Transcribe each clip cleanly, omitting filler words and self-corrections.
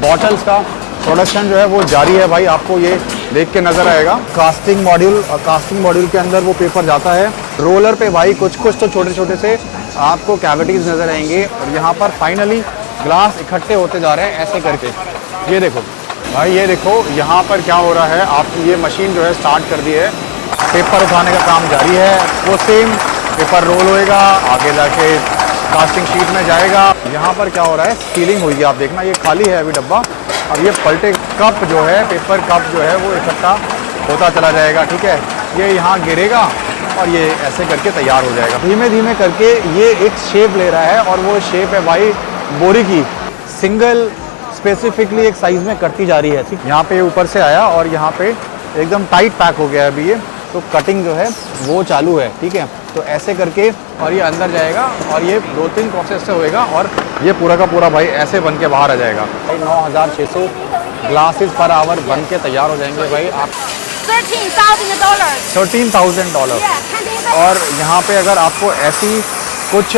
Bottles का production जो है वो जारी है भाई, आपको ये देख के नज़र आएगा। कास्टिंग मॉड्यूल, और कास्टिंग मॉड्यूल के अंदर वो पेपर जाता है रोलर पे भाई। कुछ कुछ तो छोटे छोटे से आपको कैविटीज़ नज़र आएंगे और यहाँ पर फाइनली ग्लास इकट्ठे होते जा रहे हैं ऐसे करके। ये देखो भाई, ये देखो यहाँ पर क्या हो रहा है। आपकी ये मशीन जो है स्टार्ट कर दी है, पेपर उठाने का काम जारी है। वो सेम पेपर रोल होएगा, आगे जाके कास्टिंग शीट में जाएगा। यहाँ पर क्या हो रहा है, सीलिंग हुई है। आप देखना ये खाली है अभी डब्बा, अब ये पलटे कप जो है, पेपर कप जो है वो इकट्ठा होता चला जाएगा। ठीक है, ये यहाँ गिरेगा और ये ऐसे करके तैयार हो जाएगा। धीमे धीमे करके ये एक शेप ले रहा है और वो शेप है भाई बोरी की। सिंगल स्पेसिफिकली एक साइज़ में कटती जा रही है। ठीक, यहाँ पे ऊपर से आया और यहाँ पे एकदम टाइट पैक हो गया है अभी ये, तो कटिंग जो है वो चालू है। ठीक है, तो ऐसे करके और ये अंदर जाएगा और ये 2-3 प्रोसेस से होएगा और ये पूरा का पूरा भाई ऐसे बन के बाहर आ जाएगा। 9600 ग्लासेस पर आवर बन के तैयार हो जाएंगे भाई। आप $13,000 और यहाँ पे अगर आपको ऐसी कुछ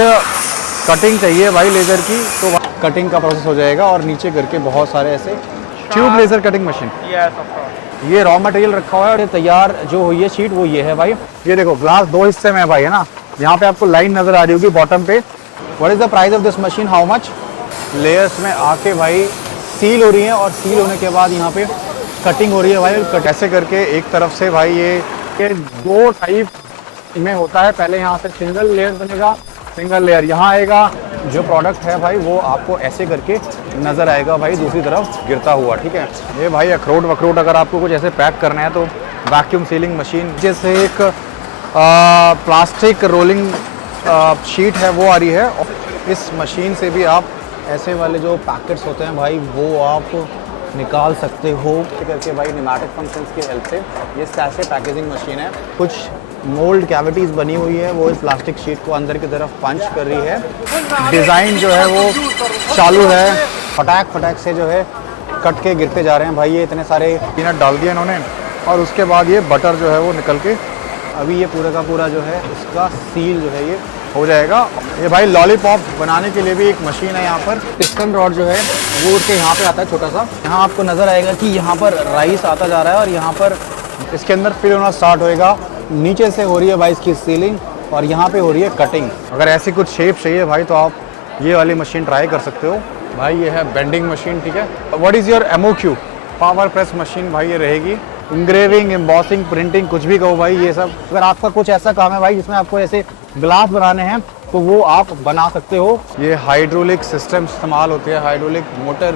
कटिंग चाहिए भाई लेज़र की, तो कटिंग का प्रोसेस हो जाएगा और नीचे करके बहुत सारे ऐसे ट्यूब लेज़र कटिंग मशीन। ये रॉ मटेरियल रखा हुआ है और ये तैयार जो हुई है शीट वो ये है भाई। ये देखो ग्लास 2 हिस्से में है भाई, है ना। यहाँ पे आपको लाइन नज़र आ रही होगी बॉटम पे। What is the price of this machine, how much. Layers में आके भाई सील हो रही है और सील होने के बाद यहाँ पे कटिंग हो रही है भाई। कट ऐसे करके एक तरफ से भाई ये 2 टाइप में होता है। पहले यहाँ से सिंगल लेयर बनेगा, सिंगल लेयर यहाँ आएगा। जो प्रोडक्ट है भाई वो आपको ऐसे करके नज़र आएगा भाई दूसरी तरफ गिरता हुआ। ठीक है, ये भाई अखरोट वखरोट अगर आपको कुछ ऐसे पैक करना है तो वैक्यूम सीलिंग मशीन जैसे एक प्लास्टिक रोलिंग शीट है वो आ रही है। और इस मशीन से भी आप ऐसे वाले जो पैकेट्स होते हैं भाई वो आप निकाल सकते हो करके भाई। न्यूमेटिक फंक्शंस की हेल्प से ये सैशे पैकेजिंग मशीन है। कुछ मोल्ड कैविटीज़ बनी हुई है, वो इस प्लास्टिक शीट को अंदर की तरफ पंच कर रही है। डिज़ाइन जो है वो चालू है, फटाक फटाक से जो है कट के गिरते जा रहे हैं भाई। ये इतने सारे पीनट डाल दिए इन्होंने और उसके बाद ये बटर जो है वो निकल के अभी ये पूरा का पूरा जो है इसका सील जो है ये हो जाएगा। ये भाई लॉलीपॉप बनाने के लिए भी एक मशीन है यहाँ पर। पिस्टन रॉड जो है वो उठ के यहाँ पे आता है छोटा सा। यहाँ आपको नज़र आएगा कि यहाँ पर राइस आता जा रहा है और यहाँ पर इसके अंदर फिल होना स्टार्ट होएगा। नीचे से हो रही है भाई इसकी सीलिंग और यहाँ पे हो रही है कटिंग। अगर ऐसी कुछ शेप चाहिए भाई तो आप ये वाली मशीन ट्राई कर सकते हो भाई। ये है बेंडिंग मशीन। ठीक है, what is your MOQ, power press machine भाई ये रहेगी। इंग्रेविंग, एम्बॉसिंग, प्रिंटिंग कुछ भी कहो भाई ये सब। अगर आपका कुछ ऐसा काम है भाई जिसमें आपको ऐसे ग्लास बनाने हैं तो वो आप बना सकते हो। ये हाइड्रोलिक सिस्टम इस्तेमाल होते हैं, हाइड्रोलिक मोटर,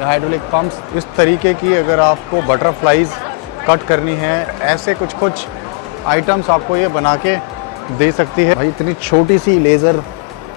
हाइड्रोलिक पंप्स। इस तरीके की अगर आपको बटरफ्लाइज कट करनी है, ऐसे कुछ कुछ आइटम्स आपको ये बना के दे सकती है भाई। इतनी छोटी सी लेज़र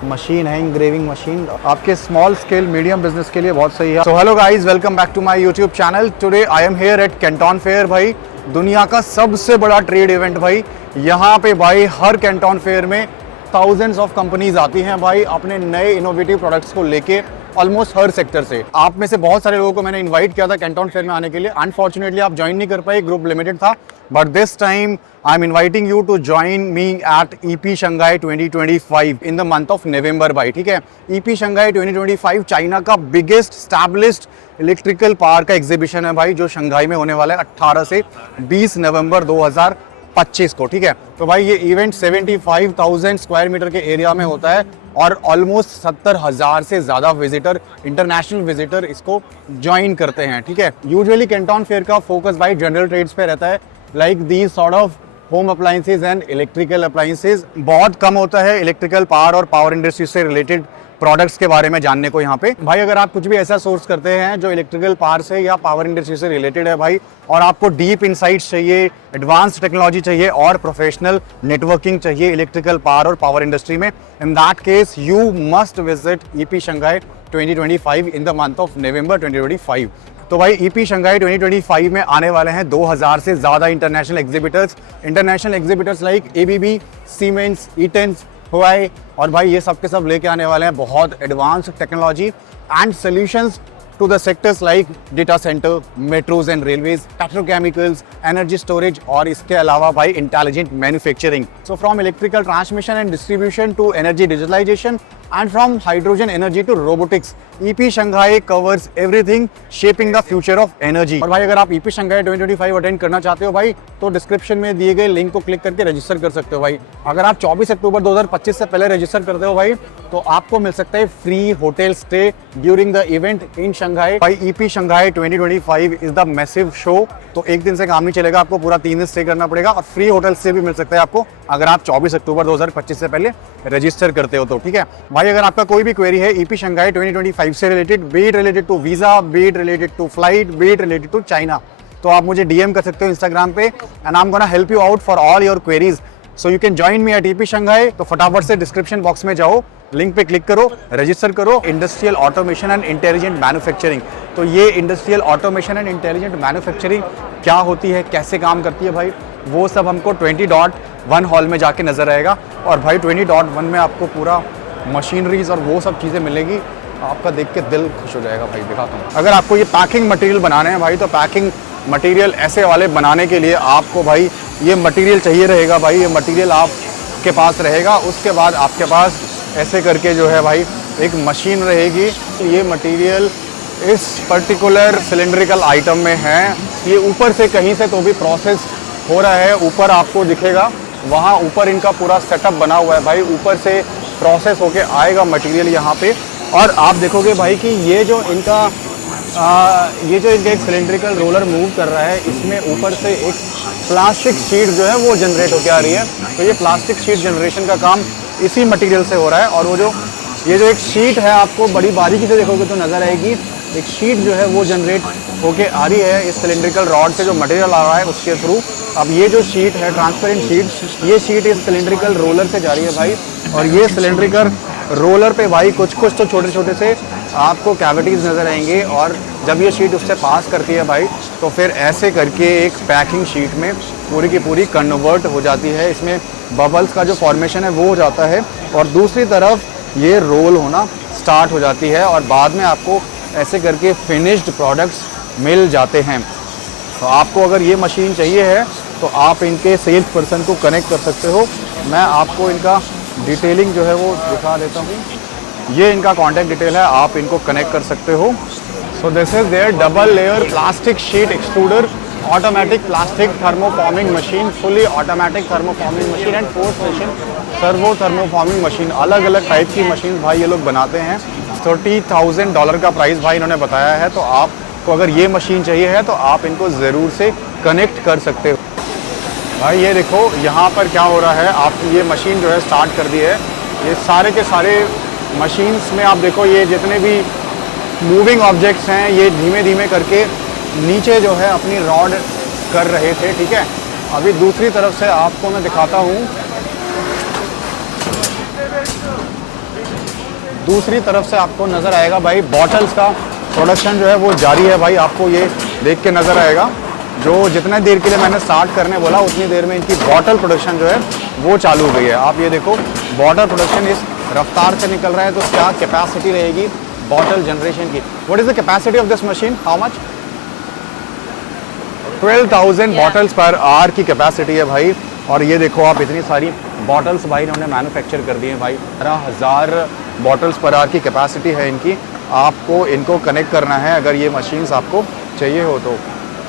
मशीन है, इंग्रेविंग मशीन, आपके स्मॉल स्केल मीडियम बिजनेस के लिए बहुत सही है। So hello guys, welcome back to my YouTube channel. Today I am here at Canton fair भाई, दुनिया का सबसे बड़ा ट्रेड इवेंट भाई। यहाँ पे भाई हर कैंटन फेयर में थाउजेंड्स ऑफ कंपनीज आती हैं भाई अपने नए इनोवेटिव प्रोडक्ट्स को लेके, ऑलमोस्ट हर सेक्टर से। आप में से बहुत सारे लोगों को मैंने इनवाइट किया था कैंटन फेयर में आने के लिए। अनफॉर्चुनेटली आप ज्वाइन नहीं कर पाए, ग्रुप लिमिटेड था। But this time I am inviting you to join me at EP Shanghai 2025 in the month of November भाई। ठीक है, EP शंघाई 2025 चाइना का बिगेस्ट स्टैब्लिश्ड इलेक्ट्रिकल पावर का एग्जीबिशन है भाई, जो शंघाई में होने वाला है 18 से 20 नवंबर 2025 को। ठीक है, तो भाई ये इवेंट 75,000 स्क्वायर मीटर के एरिया में होता है और ऑलमोस्ट 70,000 से ज़्यादा विजिटर, इंटरनेशनल विजिटर इसको ज्वाइन करते हैं। ठीक है, यूजुअली कैंटन फेयर का फोकस भाई जनरल ट्रेड्स पे रहता है, like these sort of home appliances and electrical appliances. बहुत कम होता है इलेक्ट्रिकल पावर और पावर इंडस्ट्री से रिलेटेड प्रोडक्ट्स के बारे में जानने को यहाँ पे भाई। अगर आप कुछ भी ऐसा सोर्स करते हैं जो इलेक्ट्रिकल पावर से या पावर इंडस्ट्री से रिलेटेड है भाई, और आपको डीप इनसाइट्स चाहिए, एडवांस्ड टेक्नोलॉजी चाहिए और प्रोफेशनल नेटवर्किंग चाहिए इलेक्ट्रिकल पावर और पावर इंडस्ट्री में, in that case you must visit EP Shanghai 2025 in the month of नवंबर 2025। तो भाई EP शंघाई 2025 में आने वाले हैं 2000 से ज़्यादा international exhibitors like ABB, Siemens, ईटेंस, हुआई, और भाई ये सब के सब लेके आने वाले हैं बहुत advance technology and solutions to the sectors like data centre, metros and railways, petrochemicals, energy storage और इसके अलावा भाई intelligent manufacturing. So from electrical transmission and distribution to energy digitalisation and from hydrogen energy to robotics, EP Shanghai covers everything shaping the future of energy. और भाई अगर आप EP Shanghai 2025 attend करना चाहते हो भाई तो डिस्क्रिप्शन में दिए गए लिंक को क्लिक करके रजिस्टर कर सकते हो भाई। अगर आप 24 अक्टूबर 2025 से पहले रजिस्टर करते हो भाई तो आपको मिल सकता है free hotel stay during the event in Shanghai. भाई EP Shanghai 2025 is the massive show. तो एक दिन से काम नहीं चलेगा, आपको पूरा 3 दिन स्टे करना पड़ेगा और फ्री होटल स्टे भी मिल सकता है आपको अगर आप 24 अक्टूबर 2025 से पहले रजिस्टर करते हो तो, ठीक है भाई। अगर आपका कोई भी क्वेरी है EP शंघाई 2025 से related, be it related to visa, be it related to flight, be it related to China, तो आप मुझे DM कर सकते हो इंस्टाग्राम पे and I am gonna help you out for all your queries. So you can join me at EP Shanghai. तो फटाफट से डिस्क्रिप्शन बॉक्स में जाओ, लिंक पे क्लिक करो, रजिस्टर करो। Industrial automation and intelligent manufacturing, तो ये industrial automation and intelligent manufacturing क्या होती है, कैसे काम करती है भाई, वो सब हमको 20.1 हॉल में जाके नजर आएगा। और भाई 20.1 में आपको पूरा मशीनरीज और वो सब चीज़ें मिलेगी, आपका देख के दिल खुश हो जाएगा भाई। दिखाता हूँ, अगर आपको ये पैकिंग मटेरियल बनाने हैं भाई तो पैकिंग मटेरियल ऐसे वाले बनाने के लिए आपको भाई ये मटेरियल चाहिए रहेगा भाई। ये मटेरियल आपके पास रहेगा, उसके बाद आपके पास ऐसे करके जो है भाई एक मशीन रहेगी। ये मटेरियल इस पर्टिकुलर सिलेंड्रिकल आइटम में है, ये ऊपर से कहीं से तो भी प्रोसेस हो रहा है, ऊपर आपको दिखेगा, वहाँ ऊपर इनका पूरा सेटअप बना हुआ है भाई, ऊपर से प्रोसेस होके आएगा मटेरियल यहाँ पे। और आप देखोगे भाई कि ये जो इनका एक सिलेंड्रिकल रोलर मूव कर रहा है, इसमें ऊपर से एक प्लास्टिक शीट जो है वो जनरेट होकर आ रही है। तो ये प्लास्टिक शीट जनरेशन का काम इसी मटेरियल से हो रहा है। और वो जो ये जो एक शीट है, आपको बड़ी बारीकी से देखोगे तो नज़र आएगी, एक शीट जो है वो जनरेट होके आ रही है इस सिलेंड्रिकल रॉड से, जो मटेरियल आ रहा है उसके थ्रू। अब ये जो शीट है ट्रांसपेरेंट शीट, ये शीट इस सिलेंड्रिकल रोलर से जा रही है भाई। और ये सिलेंड्रिकल रोलर पे भाई कुछ तो छोटे छोटे से आपको कैविटीज़ नज़र आएंगे, और जब ये शीट उससे पास करती है भाई तो फिर ऐसे करके एक पैकिंग शीट में पूरी की पूरी कन्वर्ट हो जाती है। इसमें बबल्स का जो फॉर्मेशन है वो हो जाता है, और दूसरी तरफ ये रोल होना स्टार्ट हो जाती है, और बाद में आपको ऐसे करके फिनिश्ड प्रोडक्ट्स मिल जाते हैं। तो आपको अगर ये मशीन चाहिए है तो आप इनके सेल्स पर्सन को कनेक्ट कर सकते हो। मैं आपको इनका डिटेलिंग जो है वो दिखा देता हूँ। ये इनका कॉन्टैक्ट डिटेल है, आप इनको कनेक्ट कर सकते हो। So this is their double layer plastic sheet extruder, automatic plastic thermoforming machine, fully automatic thermoforming machine and 4 station servo thermoforming machine. अलग अलग टाइप की मशीन भाई ये लोग बनाते हैं। $30,000 का प्राइस भाई इन्होंने बताया है। तो आपको अगर ये मशीन चाहिए है तो आप इनको ज़रूर से कनेक्ट कर सकते हो। भाई ये देखो यहाँ पर क्या हो रहा है, आप ये मशीन जो है स्टार्ट कर दी है। ये सारे के सारे मशीन्स में आप देखो, ये जितने भी मूविंग ऑब्जेक्ट्स हैं ये धीमे धीमे करके नीचे जो है अपनी रॉड कर रहे थे, ठीक है। अभी दूसरी तरफ से आपको मैं दिखाता हूँ, दूसरी तरफ से आपको नज़र आएगा भाई बॉटल्स का प्रोडक्शन जो है वो जारी है भाई। आपको ये देख के नज़र आएगा, जो जितने देर के लिए मैंने स्टार्ट करने बोला उतनी देर में इनकी बॉटल प्रोडक्शन जो है वो चालू हो गई है। आप ये देखो बॉटल प्रोडक्शन इस रफ्तार से निकल रहा है, तो क्या कैपेसिटी रहेगी बॉटल जनरेशन की। What is the capacity of this machine, how much? 12,000 bottles per hour की कैपेसिटी है भाई। और ये देखो आप इतनी सारी बॉटल्स भाई इन्होंने मैन्युफैक्चर कर दी है भाई। 12,000 बॉटल्स पर आवर की कैपेसिटी है इनकी। आपको इनको कनेक्ट करना है अगर ये मशीन्स आपको चाहिए हो तो।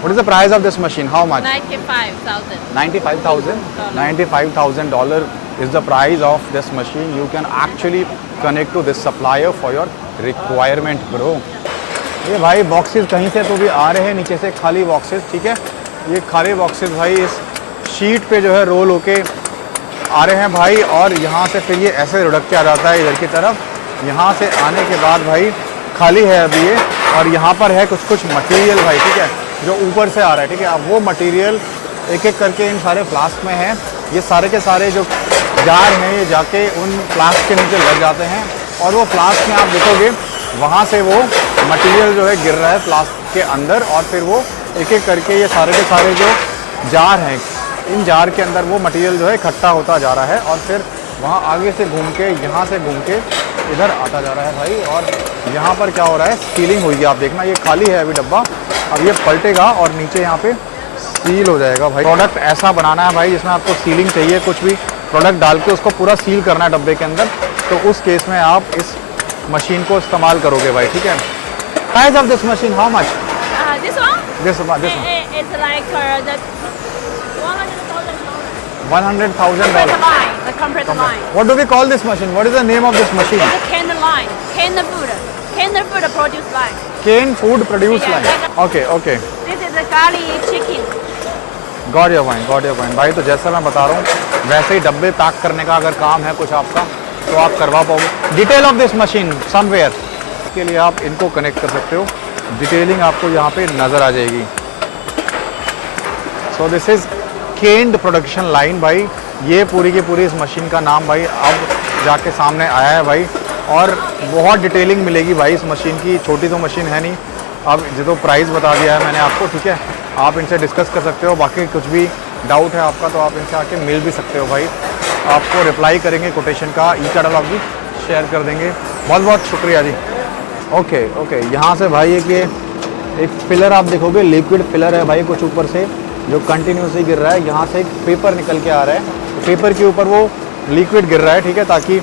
What is the price of this machine? How much? $95,000. $95,000? $95,000 is the price of this machine. You can actually connect to this supplier for your requirement, bro. ये भाई बॉक्सेस कहीं से तो भी आ रहे हैं, नीचे से खाली बॉक्सेस, ठीक है। ये खाली बॉक्सेस भाई इस शीट पे जो है रोल होके आ रहे हैं भाई, और यहाँ से फिर ये ऐसे लुढ़क के आ जाता है इधर की तरफ। यहाँ से आने के बाद भाई खाली है अभी ये, और यहाँ पर है कुछ मटेरियल भाई, ठीक है, जो ऊपर से आ रहा है, ठीक है। अब वो मटेरियल एक एक करके इन सारे फ्लास्क में है। ये सारे के सारे जो जार हैं ये जाके उन फ्लास्क के नीचे लग जाते हैं, और वो फ्लास्क में आप देखोगे वहाँ से वो मटेरियल जो है गिर रहा है फ्लास्क के अंदर, और फिर वो एक एक करके ये सारे के सारे जो जार हैं इन जार के अंदर वो मटेरियल जो है इकट्ठा होता जा रहा है, और फिर वहाँ आगे से घूम के यहाँ से घूम के इधर आता जा रहा है भाई। और यहाँ पर क्या हो रहा है, सीलिंग हुई है। आप देखना ये खाली है अभी डब्बा, अब ये पलटेगा और नीचे यहाँ पे सील हो जाएगा भाई। प्रोडक्ट ऐसा बनाना है भाई जिसमें आपको सीलिंग चाहिए, कुछ भी प्रोडक्ट डाल के उसको पूरा सील करना है डब्बे के अंदर। तो उस केस में आप इस मशीन को इस्तेमाल करोगे भाई, ठीक है। Price of this machine how much? This one? This one It's like the $100,000. $100,000. Line, the compressor line. What do we call this machine? What is the name of this machine? It's a canned line, canned food produce line. Cane food produce Yeah, line. like Okay, okay. This is the garlic chicken. Got your point, got your point. भाई तो जैसा मैं बता रहा हूँ वैसे ही डब्बे pack करने का अगर काम है कुछ आपका तो आप करवा पाओगे। Detail of this machine somewhere के लिए आप इनको कनेक्ट कर सकते हो, डिटेलिंग आपको यहाँ पे नज़र आ जाएगी। So this is canned production line भाई, ये पूरी की पूरी इस मशीन का नाम भाई अब जाके सामने आया है भाई, और बहुत डिटेलिंग मिलेगी भाई इस मशीन की। छोटी तो मशीन है नहीं। अब जो तो प्राइस बता दिया है मैंने आपको, ठीक है, आप इनसे डिस्कस कर सकते हो। बाकी कुछ भी डाउट है आपका तो आप इनसे आके मिल भी सकते हो भाई, आपको रिप्लाई करेंगे कोटेशन का, ई कैटलॉग भी शेयर कर देंगे। बहुत बहुत शुक्रिया जी। ओके ओके, यहाँ से भाई एक पिलर आप देखोगे, लिक्विड पिलर है भाई कुछ ऊपर से जो कंटिन्यूसली गिर रहा है। यहाँ से एक पेपर निकल के आ रहा है, पेपर के ऊपर वो लिक्विड गिर रहा है, ठीक है, ताकि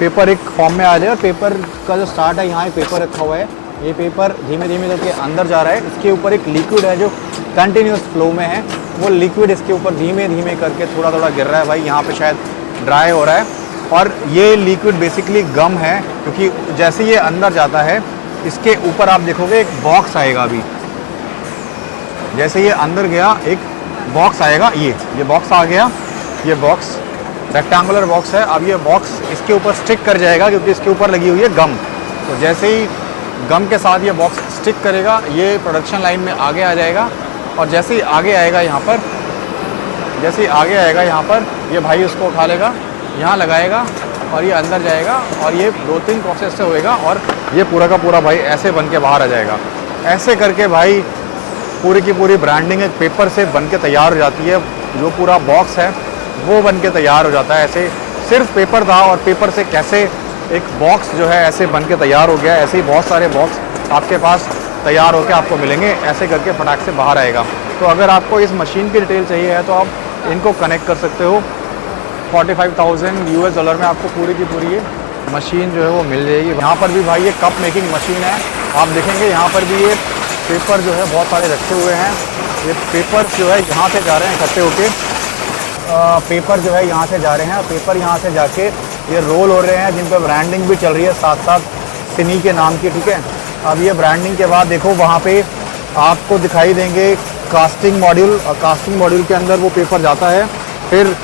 पेपर एक फॉर्म में आ जाए। और पेपर का जो स्टार्ट है यहाँ एक पेपर रखा हुआ है, ये पेपर धीमे धीमे करके अंदर जा रहा है। इसके ऊपर एक लिक्विड है जो कंटिन्यूस फ्लो में है, वो लिक्विड इसके ऊपर धीमे धीमे करके थोड़ा थोड़ा गिर रहा है भाई। यहाँ पे शायद ड्राई हो रहा है, और ये लिक्विड बेसिकली गम है, क्योंकि जैसे ये अंदर जाता है इसके ऊपर आप देखोगे एक बॉक्स आएगा। अभी जैसे ये अंदर गया एक बॉक्स आएगा, ये बॉक्स आ गया, ये बॉक्स रेक्टेंगुलर बॉक्स है। अब ये बॉक्स इसके ऊपर स्टिक कर जाएगा क्योंकि इसके ऊपर लगी हुई है गम। तो जैसे ही गम के साथ ये बॉक्स स्टिक करेगा ये प्रोडक्शन लाइन में आगे आ जाएगा, और जैसे ही आगे आएगा यहाँ पर, जैसे ही आगे आएगा यहाँ पर, ये भाई उसको उठा लेगा, यहाँ लगाएगा और ये अंदर जाएगा, और ये 2-3 प्रोसेस से होएगा, और ये पूरा का पूरा भाई ऐसे बन के बाहर आ जाएगा। ऐसे करके भाई पूरी की पूरी ब्रांडिंग एक पेपर से बन के तैयार हो जाती है। जो पूरा बॉक्स है वो बन के तैयार हो जाता है। ऐसे सिर्फ पेपर था और पेपर से कैसे एक बॉक्स जो है ऐसे बन के तैयार हो गया, ऐसे ही बहुत सारे बॉक्स आपके पास तैयार होकर आपको मिलेंगे। ऐसे करके फटाक से बाहर आएगा। तो अगर आपको इस मशीन की डिटेल चाहिए है तो आप इनको कनेक्ट कर सकते हो। $45,000 में आपको पूरी की पूरी ये मशीन जो है वो मिल जाएगी। यहाँ पर भी भाई ये कप मेकिंग मशीन है, आप देखेंगे यहाँ पर भी ये पेपर जो है बहुत सारे रखे हुए हैं। ये पेपर जो है यहाँ से जा रहे हैं इकट्ठे होके, पेपर जो है यहाँ से जा रहे हैं, पेपर यहाँ से जाके ये रोल हो रहे हैं जिन पर ब्रांडिंग भी चल रही है साथ साथ सिनी के नाम की, ठीक है। अब ये ब्रांडिंग के बाद देखो वहाँ पे आपको दिखाई देंगे कास्टिंग मॉड्यूल, और कास्टिंग मॉड्यूल के अंदर वो पेपर जाता है, फिर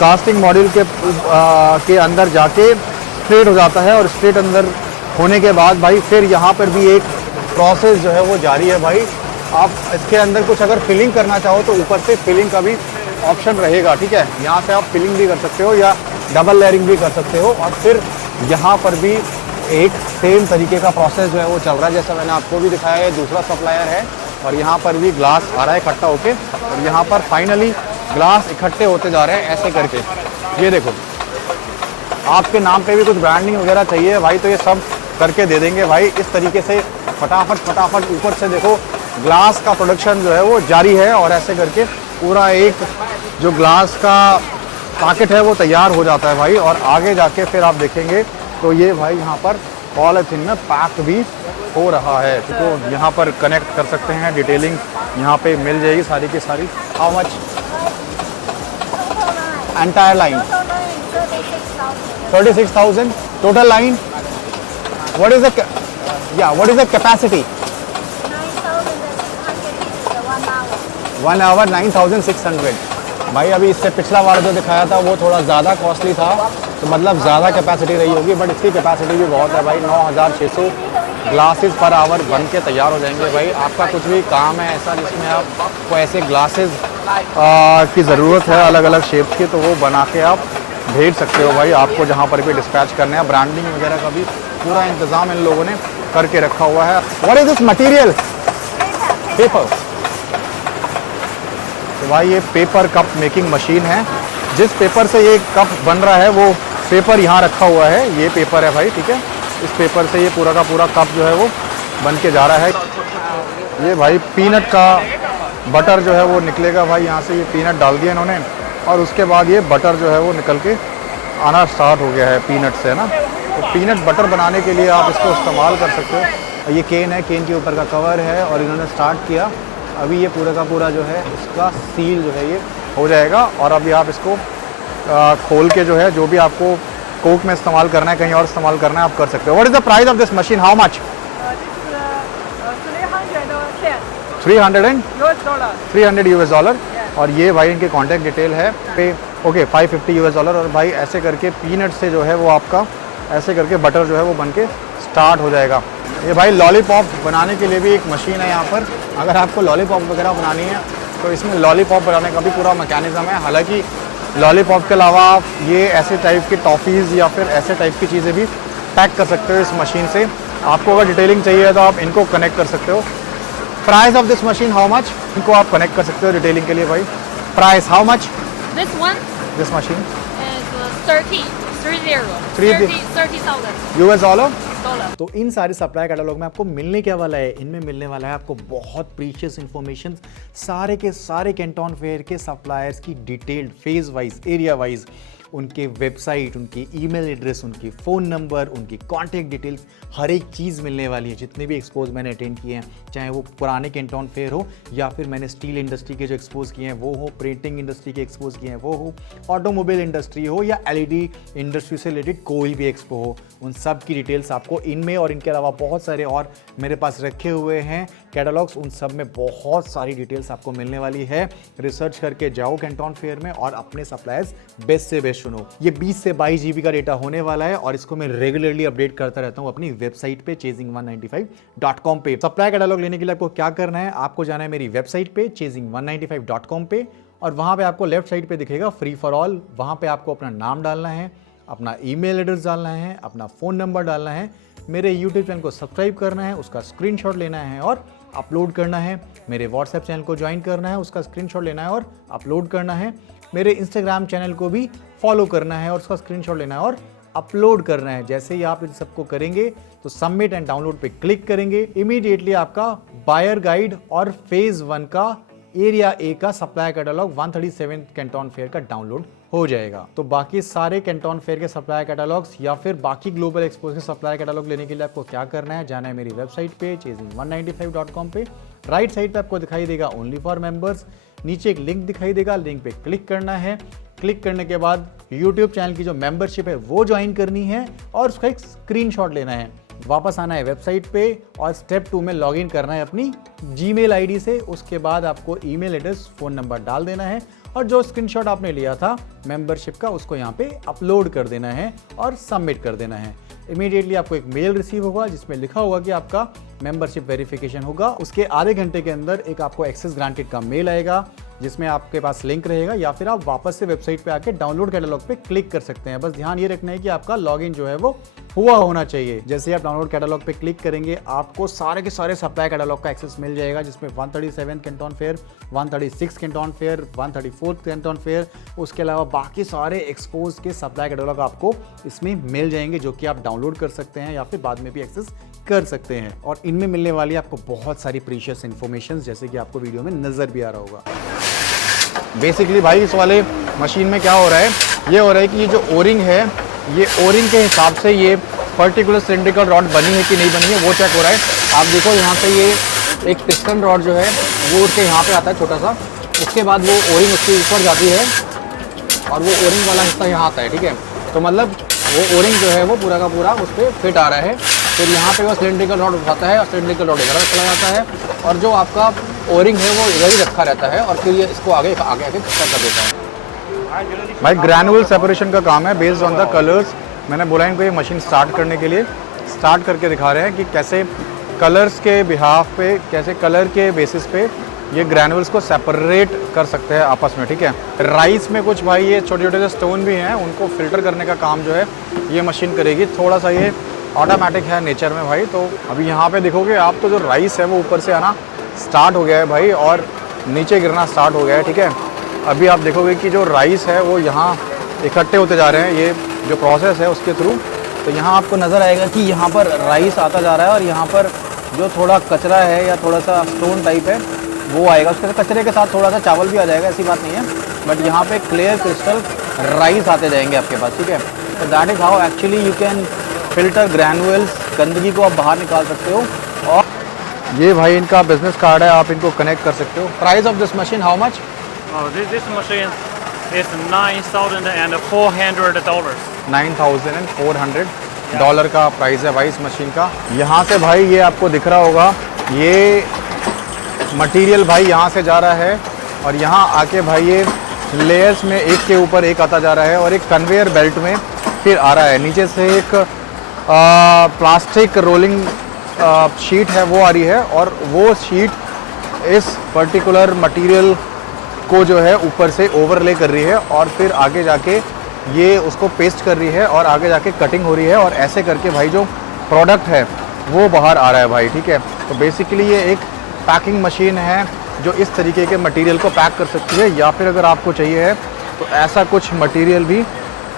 कास्टिंग मॉड्यूल के अंदर जाके स्ट्रेट हो जाता है, और स्ट्रेट अंदर होने के बाद भाई फिर यहाँ पर भी एक प्रोसेस जो है वो जारी है भाई। आप इसके अंदर कुछ अगर फिलिंग करना चाहो तो ऊपर से फिलिंग का भी ऑप्शन रहेगा, ठीक है। यहाँ से आप फिलिंग भी कर सकते हो या डबल लेयरिंग भी कर सकते हो। और फिर यहाँ पर भी एक सेम तरीके का प्रोसेस जो है वो चल रहा है, जैसा मैंने आपको भी दिखाया है। दूसरा सप्लायर है और यहाँ पर भी ग्लास आ रहा है इकट्ठा होके, और यहाँ पर फाइनली ग्लास इकट्ठे होते जा रहे हैं ऐसे करके। ये देखो, आपके नाम पे भी कुछ ब्रांडिंग वगैरह चाहिए भाई तो ये सब करके दे देंगे भाई। इस तरीके से फटाफट ऊपर से देखो ग्लास का प्रोडक्शन जो है वो जारी है, और ऐसे करके पूरा एक जो ग्लास का पैकेट है वो तैयार हो जाता है भाई। और आगे जाके फिर आप देखेंगे तो ये भाई यहाँ पर पॉलीथीन में पैक भी हो रहा है। तो यहाँ पर कनेक्ट कर सकते हैं, डिटेलिंग यहाँ पे मिल जाएगी सारी की सारी। How much entire line? 36,000 total line. What is the capacity? 1 hour 9,600। भाई अभी इससे पिछला वाला जो दिखाया था वो थोड़ा ज़्यादा कॉस्टली था, तो मतलब ज़्यादा कैपेसिटी रही होगी, बट इसकी कैपेसिटी भी बहुत है भाई। 9,600 ग्लासेस पर आवर बन के तैयार हो जाएंगे भाई। आपका कुछ भी काम है ऐसा जिसमें आपको ऐसे ग्लासेस की ज़रूरत है अलग अलग शेप्स की, तो वो बना के आप भेज सकते हो भाई। आपको जहाँ पर भी डिस्पैच करना है, ब्रांडिंग वगैरह का भी पूरा इंतज़ाम इन लोगों ने करके रखा हुआ है। What is this material? Paper. तो भाई ये पेपर कप मेकिंग मशीन है। जिस पेपर से ये कप बन रहा है वो पेपर यहाँ रखा हुआ है, ये पेपर है भाई, ठीक है। इस पेपर से ये पूरा का पूरा कप जो है वो बन के जा रहा है। ये भाई पीनट का बटर जो है वो निकलेगा भाई यहाँ से। ये पीनट डाल दिया इन्होंने, और उसके बाद ये बटर जो है वो निकल के आना स्टार्ट हो गया है पीनट से, है ना। तो पीनट बटर बनाने के लिए आप इसको इस्तेमाल कर सकते हो। और ये केन है, केन के ऊपर का कवर है और इन्होंने स्टार्ट किया। अभी ये पूरा का पूरा जो है इसका सील जो है ये हो जाएगा और अभी आप इसको खोल के जो है जो भी आपको कोक में इस्तेमाल करना है, कहीं और इस्तेमाल करना है, आप कर सकते हो। What is the price of this machine? How much? $300 और ये भाई इनके कॉन्टैक्ट डिटेल है पे। ओके, $550 और भाई ऐसे करके पीनट से जो है वो आपका ऐसे करके बटर जो है वो बन के स्टार्ट हो जाएगा। ये भाई लॉलीपॉप बनाने के लिए भी एक मशीन है यहाँ पर। अगर आपको लॉलीपॉप वगैरह बनानी है तो इसमें लॉलीपॉप बनाने का भी पूरा मैकेनिज़्म है। हालांकि लॉलीपॉप के अलावा आप ये ऐसे टाइप की टॉफ़ीज़ या फिर ऐसे टाइप की चीज़ें भी पैक कर सकते हो इस मशीन से। आपको अगर डिटेलिंग चाहिए तो आप इनको कनेक्ट कर सकते हो। Price of this machine how much? इनको आप कनेक्ट कर सकते हो डिटेलिंग के लिए भाई। Price how much? This one this machine is 30,000 $30 dollar. तो इन सारे सप्लाई कैटलॉग में आपको मिलने क्या वाला है? इनमें मिलने वाला है आपको बहुत प्रीशियस इन्फॉर्मेशन, सारे के सारे कैंटन फेयर के सप्लायर्स की detailed phase wise, area wise, उनके वेबसाइट, उनकी ईमेल एड्रेस, उनकी फ़ोन नंबर, उनकी कॉन्टैक्ट डिटेल्स, हर एक चीज़ मिलने वाली है। जितने भी एक्सपोज मैंने अटेंड किए हैं, चाहे वो पुराने कैंटन फेयर हो या फिर मैंने स्टील इंडस्ट्री के जो एक्सपोज किए हैं वो हो, प्रिंटिंग इंडस्ट्री के एक्सपोज किए हैं वो हो, ऑटोमोबाइल इंडस्ट्री हो या एलईडी इंडस्ट्री से रिलेटेड कोई भी एक्सपो हो, उन सब की डिटेल्स आपको इनमें और इनके अलावा बहुत सारे और मेरे पास रखे हुए हैं कैटलॉग्स, उन सब में बहुत सारी डिटेल्स आपको मिलने वाली है। रिसर्च करके जाओ कैंटन फेयर में और अपने सप्लायर्स बेस्ट से बेस्ट चुनो। ये 20 से 22 GB का डेटा होने वाला है और इसको मैं रेगुलरली अपडेट करता रहता हूँ अपनी वेबसाइट पे chasing195.com पे। सप्लाई कैटलॉग लेने के लिए आपको क्या करना है? आपको जाना है मेरी वेबसाइट पे chasing195.com पे और वहाँ पे आपको लेफ्ट साइड पे दिखेगा फ्री फॉर ऑल। वहाँ पे आपको अपना नाम डालना है, अपना ईमेल एड्रेस डालना है, अपना फ़ोन नंबर डालना है, मेरे यूट्यूब चैनल को सब्सक्राइब करना है, उसका स्क्रीनशॉट लेना है और अपलोड करना है, मेरे व्हाट्सएप चैनल को ज्वाइन करना है, उसका स्क्रीनशॉट लेना है और अपलोड करना है, मेरे इंस्टाग्राम चैनल को भी फॉलो करना है और उसका स्क्रीनशॉट लेना है और अपलोड करना है। जैसे ही आप इन सबको करेंगे तो सबमिट एंड डाउनलोड पे क्लिक करेंगे, इमीडिएटली आपका बायर गाइड और फेज 1 का एरिया ए का सप्लाई कैटलॉग 137 कैंटन फेयर का डाउनलोड हो जाएगा। तो बाकी सारे कैंटन फेयर के सप्लाई कैटलॉग्स या फिर बाकी ग्लोबल एक्सपोज के सप्लाई कैटलॉग लेने के लिए आपको क्या करना है? जाना है मेरी वेबसाइट पे chasing195.com पे। राइट साइड पे आपको दिखाई देगा ओनली फॉर मेंबर्स, नीचे एक लिंक दिखाई देगा, लिंक पे क्लिक करना है। क्लिक करने के बाद यूट्यूब चैनल की जो मेंबरशिप है वो ज्वाइन करनी है और उसका एक स्क्रीनशॉट लेना है। वापस आना है वेबसाइट पे और स्टेप 2 में लॉगिन करना है अपनी जीमेल आईडी से। उसके बाद आपको ईमेल एड्रेस, फ़ोन नंबर डाल देना है और जो स्क्रीनशॉट आपने लिया था मेंबरशिप का उसको यहाँ पे अपलोड कर देना है और सबमिट कर देना है। इमीडिएटली आपको एक मेल रिसीव होगा जिसमें लिखा होगा कि आपका मेंबरशिप वेरिफिकेशन होगा। उसके आधे घंटे के अंदर एक आपको एक्सेस ग्रांटेड का मेल आएगा जिसमें आपके पास लिंक रहेगा या फिर आप वापस से वेबसाइट पे आके डाउनलोड कैटलॉग पे क्लिक कर सकते हैं। बस ध्यान ये रखना है कि आपका लॉगिन जो है वो हुआ होना चाहिए। जैसे आप डाउनलोड कैटलॉग पे क्लिक करेंगे आपको सारे के सारे सप्लाई कैटलॉग का एक्सेस मिल जाएगा जिसमें 137 Canton fair, 136 Canton fair, 134 Canton fair, उसके अलावा बाकी सारे एक्सपोज के सप्लाई कैटलॉग आपको इसमें मिल जाएंगे जो कि आप डाउनलोड कर सकते हैं या फिर बाद में भी एक्सेस कर सकते हैं। और इनमें मिलने वाली आपको बहुत सारी प्रीशियस इन्फॉर्मेशन जैसे कि आपको वीडियो में नजर भी आ रहा होगा। बेसिकली भाई इस वाले मशीन में क्या हो रहा है, ये हो रहा है कि ये जो ओरिंग है, ये ओरिंग के हिसाब से ये पर्टिकुलर सिलिंड्रिकल रॉड बनी है कि नहीं बनी है वो चेक हो रहा है। आप देखो यहाँ पे ये एक पिस्टन रॉड जो है वो उसके यहाँ पे आता है छोटा सा, उसके बाद वो ओरिंग उसके ऊपर जाती है और वो ओरिंग वाला हिस्सा यहाँ आता है, ठीक है। तो मतलब वो ओरिंग जो है वो पूरा का पूरा उस पर फिट आ रहा है। फिर यहाँ पे वो सिलिंड्रिकल रॉड उठाता है और सिलिंड्रिकल रॉड इधर चला जाता है और जो आपका ओरिंग है वो इधर ही रखा रहता है और फिर ये इसको आगे आगे कर देता है। भाई ग्रैनुअल सेपरेशन का काम है बेस्ड ऑन द कलर्स। मैंने बोला इनको ये मशीन स्टार्ट करने के लिए स्टार्ट करके दिखा रहे हैं कि कैसे कलर्स के बिहाफ पे, कैसे कलर के बेसिस पे ये ग्रैनुअल्स को सेपरेट कर सकते हैं आपस में, ठीक है। राइस में कुछ भाई ये छोटे छोटे से स्टोन भी हैं, उनको फिल्टर करने का काम जो है ये मशीन करेगी। थोड़ा सा ये ऑटोमेटिक है नेचर में भाई। तो अभी यहाँ पे देखोगे आप तो जो राइस है वो ऊपर से आना स्टार्ट हो गया है भाई और नीचे गिरना स्टार्ट हो गया है, ठीक है। अभी आप देखोगे कि जो राइस है वो यहाँ इकट्ठे होते जा रहे हैं, ये जो प्रोसेस है उसके थ्रू। तो यहाँ आपको नज़र आएगा कि यहाँ पर राइस आता जा रहा है और यहाँ पर जो थोड़ा कचरा है या थोड़ा सा स्टोन टाइप है वो आएगा। उसके कचरे के साथ थोड़ा सा चावल भी आ जाएगा, ऐसी बात नहीं है, बट यहाँ पे क्लियर क्रिस्टल राइस आते जाएंगे आपके पास, ठीक है। तो that is how actually you can filter granules, गंदगी को आप बाहर निकाल सकते हो। और ये भाई इनका बिजनेस कार्ड है, आप इनको कनेक्ट कर सकते हो। Price of this machine how much? This machine is $9,400. $9,400 का प्राइस है भाई इस मशीन का। यहाँ से भाई ये आपको दिख रहा होगा, ये मटेरियल भाई यहाँ से जा रहा है और यहाँ आके भाई ये लेयर्स में एक के ऊपर एक आता जा रहा है और एक कन्वेयर बेल्ट में फिर आ रहा है। नीचे से एक प्लास्टिक रोलिंग शीट है वो आ रही है और वो शीट इस पर्टिकुलर मटेरियल को जो है ऊपर से ओवरले कर रही है और फिर आगे जाके ये उसको पेस्ट कर रही है और आगे जाके कटिंग हो रही है और ऐसे करके भाई जो प्रोडक्ट है वो बाहर आ रहा है भाई, ठीक है। तो बेसिकली ये एक पैकिंग मशीन है जो इस तरीके के मटेरियल को पैक कर सकती है, या फिर अगर आपको चाहिए है तो ऐसा कुछ मटेरियल भी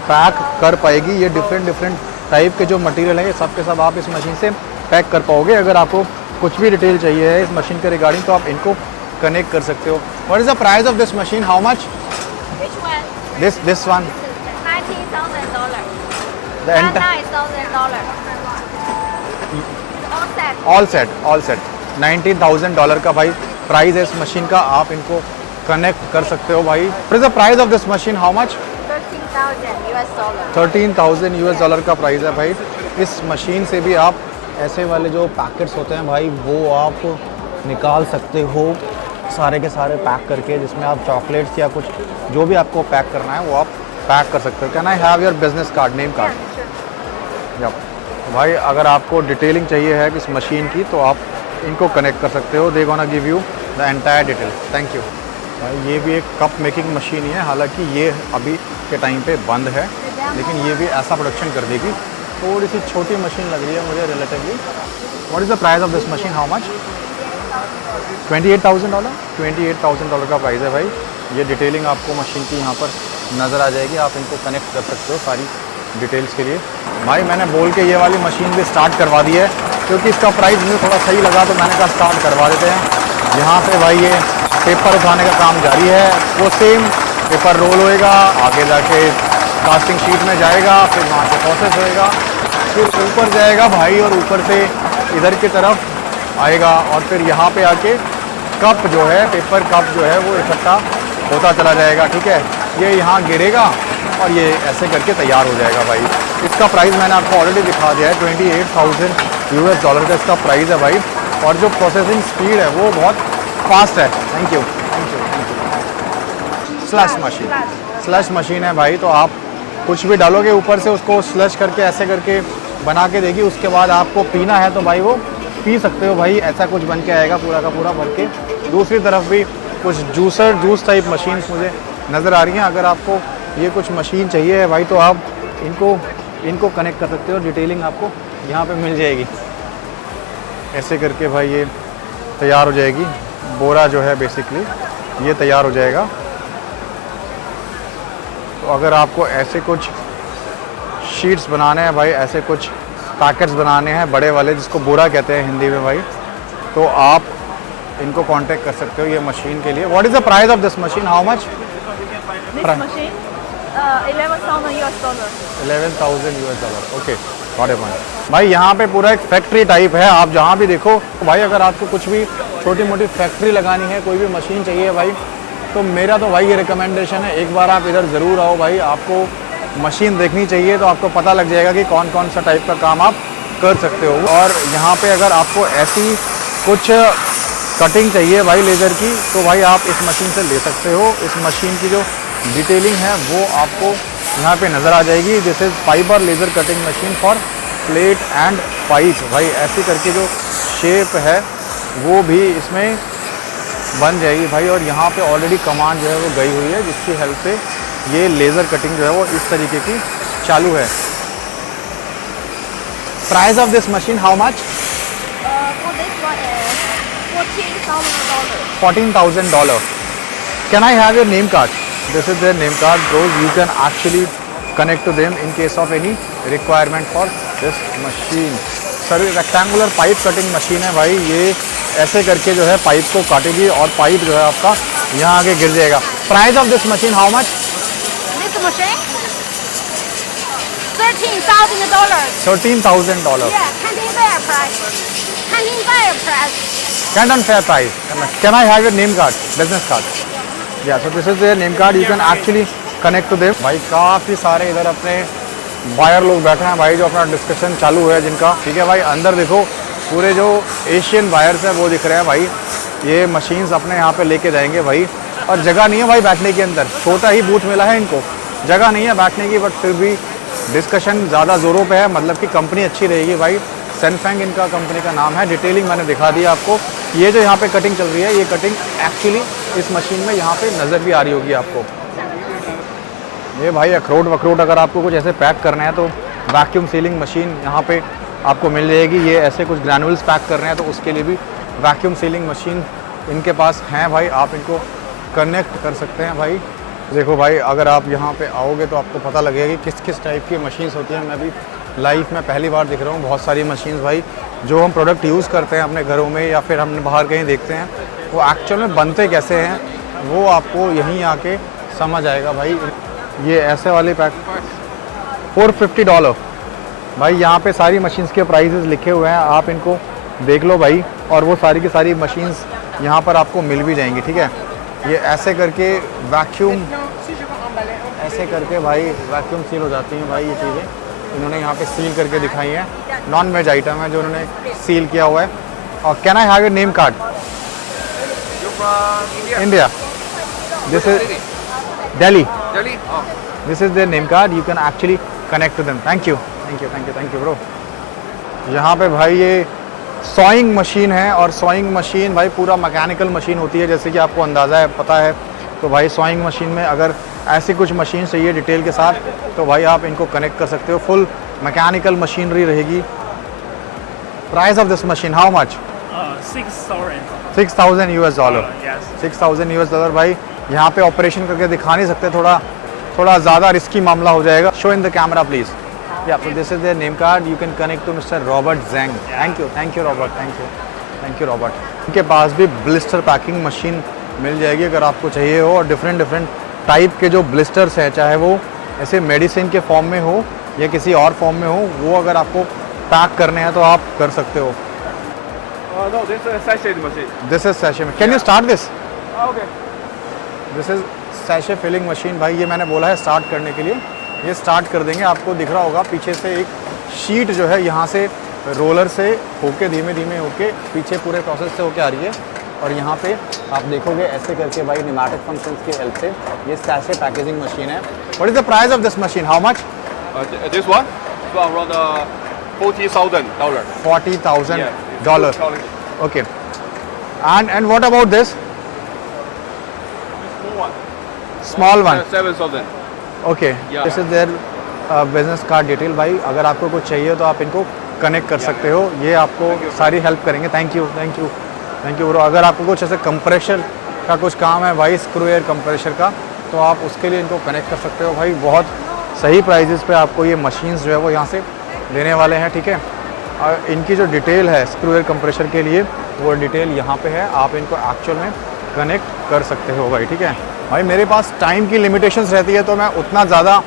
पैक कर पाएगी। ये डिफरेंट टाइप के जो मटेरियल है ये सब के सब आप इस मशीन से पैक कर पाओगे। अगर आपको कुछ भी डिटेल चाहिए है इस मशीन के रिगार्डिंग तो आप इनको कनेक्ट कर सकते हो। What is the price of this machine, how much? Which one? This one $19,000. The entire $9,000. All set $19,000 का भाई प्राइस है इस मशीन का। आप इनको कनेक्ट कर सकते हो भाई। What is the price of this machine, how much? $13,000 का प्राइस है भाई। इस मशीन से भी आप ऐसे वाले जो पैकेट्स होते हैं भाई वो आप निकाल सकते हो सारे के सारे पैक करके, जिसमें आप चॉकलेट्स या कुछ जो भी आपको पैक करना है वो आप पैक कर सकते हो। Can I have your business card, name card? या भाई अगर आपको डिटेलिंग चाहिए है इस मशीन की तो आप इनको कनेक्ट कर सकते हो। They gonna give you the entire detail. Thank you भाई। ये भी एक कप मेकिंग मशीन ही है, हालांकि ये अभी के टाइम पे बंद है, लेकिन ये भी ऐसा प्रोडक्शन कर देगी। थोड़ी सी छोटी मशीन लग रही है मुझे relatively. What is the price of this machine, how much? $28,000 $28,000 का प्राइस है भाई। ये डिटेलिंग आपको मशीन की यहाँ पर नज़र आ जाएगी, आप इनको कनेक्ट कर सकते हो सारी डिटेल्स के लिए। भाई मैंने बोल के ये वाली मशीन भी स्टार्ट करवा दी है क्योंकि इसका प्राइस मुझे थोड़ा सही लगा तो मैंने कहा स्टार्ट करवा देते हैं। यहाँ से भाई ये पेपर उठाने का काम जारी है, वो सेम पेपर रोल होएगा, आगे जाके कास्टिंग शीट में जाएगा, फिर वहाँ से प्रोसेस होएगा, फिर ऊपर जाएगा भाई और ऊपर से इधर की तरफ आएगा और फिर यहाँ पे आके कप जो है, पेपर कप जो है वो इकट्ठा होता चला जाएगा, ठीक है। ये यहाँ गिरेगा और ये ऐसे करके तैयार हो जाएगा भाई। इसका प्राइस मैंने आपको ऑलरेडी दिखा दिया है, $28,000 का इसका प्राइस है भाई। और जो प्रोसेसिंग स्पीड है वो बहुत फास्ट है। Thank you. स्लश मशीन है भाई, तो आप कुछ भी डालोगे ऊपर से उसको स्लश करके ऐसे करके बना के देगी। उसके बाद आपको पीना है तो भाई वो पी सकते हो भाई, ऐसा कुछ बन के आएगा पूरा का पूरा भर के। दूसरी तरफ भी कुछ जूस टाइप मशीन्स मुझे नज़र आ रही हैं। अगर आपको ये कुछ मशीन चाहिए है भाई तो आप इनको कनेक्ट कर सकते हो। डिटेलिंग आपको यहाँ पे मिल जाएगी। ऐसे करके भाई ये तैयार हो जाएगी। बोरा जो है बेसिकली ये तैयार हो जाएगा। तो अगर आपको ऐसे कुछ शीट्स बनाने हैं भाई, ऐसे कुछ पैकेट्स बनाने हैं बड़े वाले जिसको बोरा कहते हैं हिंदी में भाई, तो आप इनको कांटेक्ट कर सकते हो ये मशीन के लिए। What is the price of this machine, how much? This machine, $11,000. $11,000 okay, got it भाई। यहाँ पे पूरा एक फैक्ट्री टाइप है, आप जहाँ भी देखो भाई। अगर आपको कुछ भी छोटी मोटी फैक्ट्री लगानी है, कोई भी मशीन चाहिए भाई, तो मेरा तो भाई ये रिकमेंडेशन है, एक बार आप इधर ज़रूर आओ भाई। आपको मशीन देखनी चाहिए तो आपको पता लग जाएगा कि कौन कौन सा टाइप का काम आप कर सकते हो। और यहाँ पे अगर आपको ऐसी कुछ कटिंग चाहिए भाई लेज़र की तो भाई आप इस मशीन से ले सकते हो। इस मशीन की जो डिटेलिंग है वो आपको यहाँ पे नज़र आ जाएगी। This is fibre laser cutting machine for plate and pipe. भाई ऐसी करके जो शेप है वो भी इसमें बन जाएगी भाई। और यहाँ पे ऑलरेडी कमांड जो है वो गई हुई है, जिसकी हेल्प से ये लेज़र कटिंग जो है वो इस तरीके की चालू है। Price of this machine how much? For this one is $14,000. $14,000. Can I have your name card? This is their name card, bros. You can actually connect to them in case of any requirement for this machine. Sir rectangular pipe cutting machine है भाई। ये ऐसे करके जो है pipe को काटेगी और pipe जो है आपका यहाँ आगे गिर जाएगा। Price of this machine how much? This machine, $13,000. $13,000. Yeah, Canton Fair price. Canton Fair price. Canton Fair price. Can I have your name card, business card? Yeah, so this is their name card. You can actually connect to them. भाई काफ़ी सारे इधर अपने buyer लोग बैठे हैं भाई, जो अपना डिस्कशन चालू है जिनका, ठीक है भाई। अंदर देखो पूरे जो एशियन बायर्स हैं वो दिख रहे हैं भाई। ये मशीन्स अपने यहाँ पे लेके जाएंगे भाई, और जगह नहीं है भाई बैठने के अंदर, छोटा ही बूथ मिला है इनको, जगह नहीं है बैठने की, बट फिर भी डिस्कशन ज़्यादा ज़ोरों पे है, मतलब कि कंपनी अच्छी रहेगी भाई। सनफेंग इनका कंपनी का नाम है। डिटेलिंग मैंने दिखा दी आपको। ये जो यहाँ पे कटिंग चल रही है, ये कटिंग एक्चुअली इस मशीन में यहाँ पे नज़र भी आ रही होगी आपको। ये भाई अखरोट वखरोट अगर आपको कुछ ऐसे पैक करना है तो वैक्यूम सीलिंग मशीन यहाँ पे आपको मिल जाएगी। ये ऐसे कुछ ग्रैनुल्स पैक कर रहे हैं तो उसके लिए भी वैक्यूम सीलिंग मशीन इनके पास हैं भाई, आप इनको कनेक्ट कर सकते हैं भाई। देखो भाई, अगर आप यहाँ पे आओगे तो आपको पता लगेगा कि किस किस टाइप की मशीन्स होती हैं। मैं भी लाइफ में पहली बार दिख रहा हूँ बहुत सारी मशीन्स भाई। जो हम प्रोडक्ट यूज़ करते हैं अपने घरों में या फिर हम बाहर कहीं देखते हैं, वो एक्चुअल में बनते कैसे हैं वो आपको यहीं आके समझ आएगा भाई। ये ऐसे वाले पैक $450 भाई। यहाँ पे सारी मशीन्स के प्राइसेस लिखे हुए हैं, आप इनको देख लो भाई। और वो सारी की सारी मशीन्स यहाँ पर आपको मिल भी जाएंगी, ठीक है। ये ऐसे करके वैक्यूम, ऐसे करके भाई वैक्यूम सील हो जाती हैं भाई। ये चीज़ें इन्होंने यहाँ पे सील करके दिखाई हैं। नॉन वेज आइटम है जो उन्होंने सील किया हुआ है। और can I have your name card? India. This is Delhi. Delhi? Oh. This is their name card. You can actually connect to them. Thank you. Thank you. Thank you. Thank you, bro. यहाँ पे भाई ये sawing machine है, और sawing machine भाई पूरा mechanical machine होती है, जैसे कि आपको अंदाज़ा है, पता है। तो भाई सॉइंग मशीन में अगर ऐसी कुछ मशीन चाहिए डिटेल के साथ तो भाई आप इनको कनेक्ट कर सकते हो। फुल मैकेनिकल मशीनरी रहेगी। Price of this machine how much? $6,000 US. Yes. $6,000 US भाई। यहाँ पे ऑपरेशन करके दिखा नहीं सकते, थोड़ा ज़्यादा रिस्की मामला हो जाएगा। Show in the camera please. या तो this is their name card. You can connect to mister Robert Zhang. Thank you Robert, thank you Robert. इनके पास भी ब्लिस्टर पैकिंग मशीन मिल जाएगी अगर आपको चाहिए हो, और डिफरेंट टाइप के जो ब्लिस्टर्स हैं, चाहे वो ऐसे मेडिसिन के फॉर्म में हो या किसी और फॉर्म में हो, वो अगर आपको पैक करने हैं तो आप कर सकते हो। No, this is a sachet machine. This is sachet. Can you start this? Okay. This is sachet filling machine भाई। ये मैंने बोला है स्टार्ट करने के लिए, ये स्टार्ट कर देंगे। आपको दिख रहा होगा पीछे से एक शीट जो है यहाँ से रोलर से होके धीमे धीमे होके पीछे पूरे प्रोसेस से होके आ रही है, और यहाँ पे आप देखोगे ऐसे करके भाई न्यूमेटिक फंक्शंस की हेल्प से ये सैशे पैकेजिंग मशीन है। What is the price of this machine? How much? This one? So around $40,000. $40,000. Okay. And what about this? Small one. 7,000. Okay. Yeah. This is their business card detail भाई। अगर आपको कुछ चाहिए तो आप इनको connect कर सकते हो, ये आपको सारी हेल्प करेंगे। Thank you bro. अगर आपको कुछ ऐसे कंप्रेशर का कुछ काम है भाई, स्क्रू एयर कंप्रेशर का, तो आप उसके लिए इनको कनेक्ट कर सकते हो भाई। बहुत सही प्राइजेस पे आपको ये मशीन्स जो है वो यहाँ से देने वाले हैं, ठीक है। और इनकी जो डिटेल है स्क्रू एयर कंप्रेशर के लिए, वो डिटेल यहाँ पे है, आप इनको एक्चुअल में कनेक्ट कर सकते हो भाई, ठीक है भाई। मेरे पास टाइम की लिमिटेशंस रहती है तो मैं उतना ज़्यादा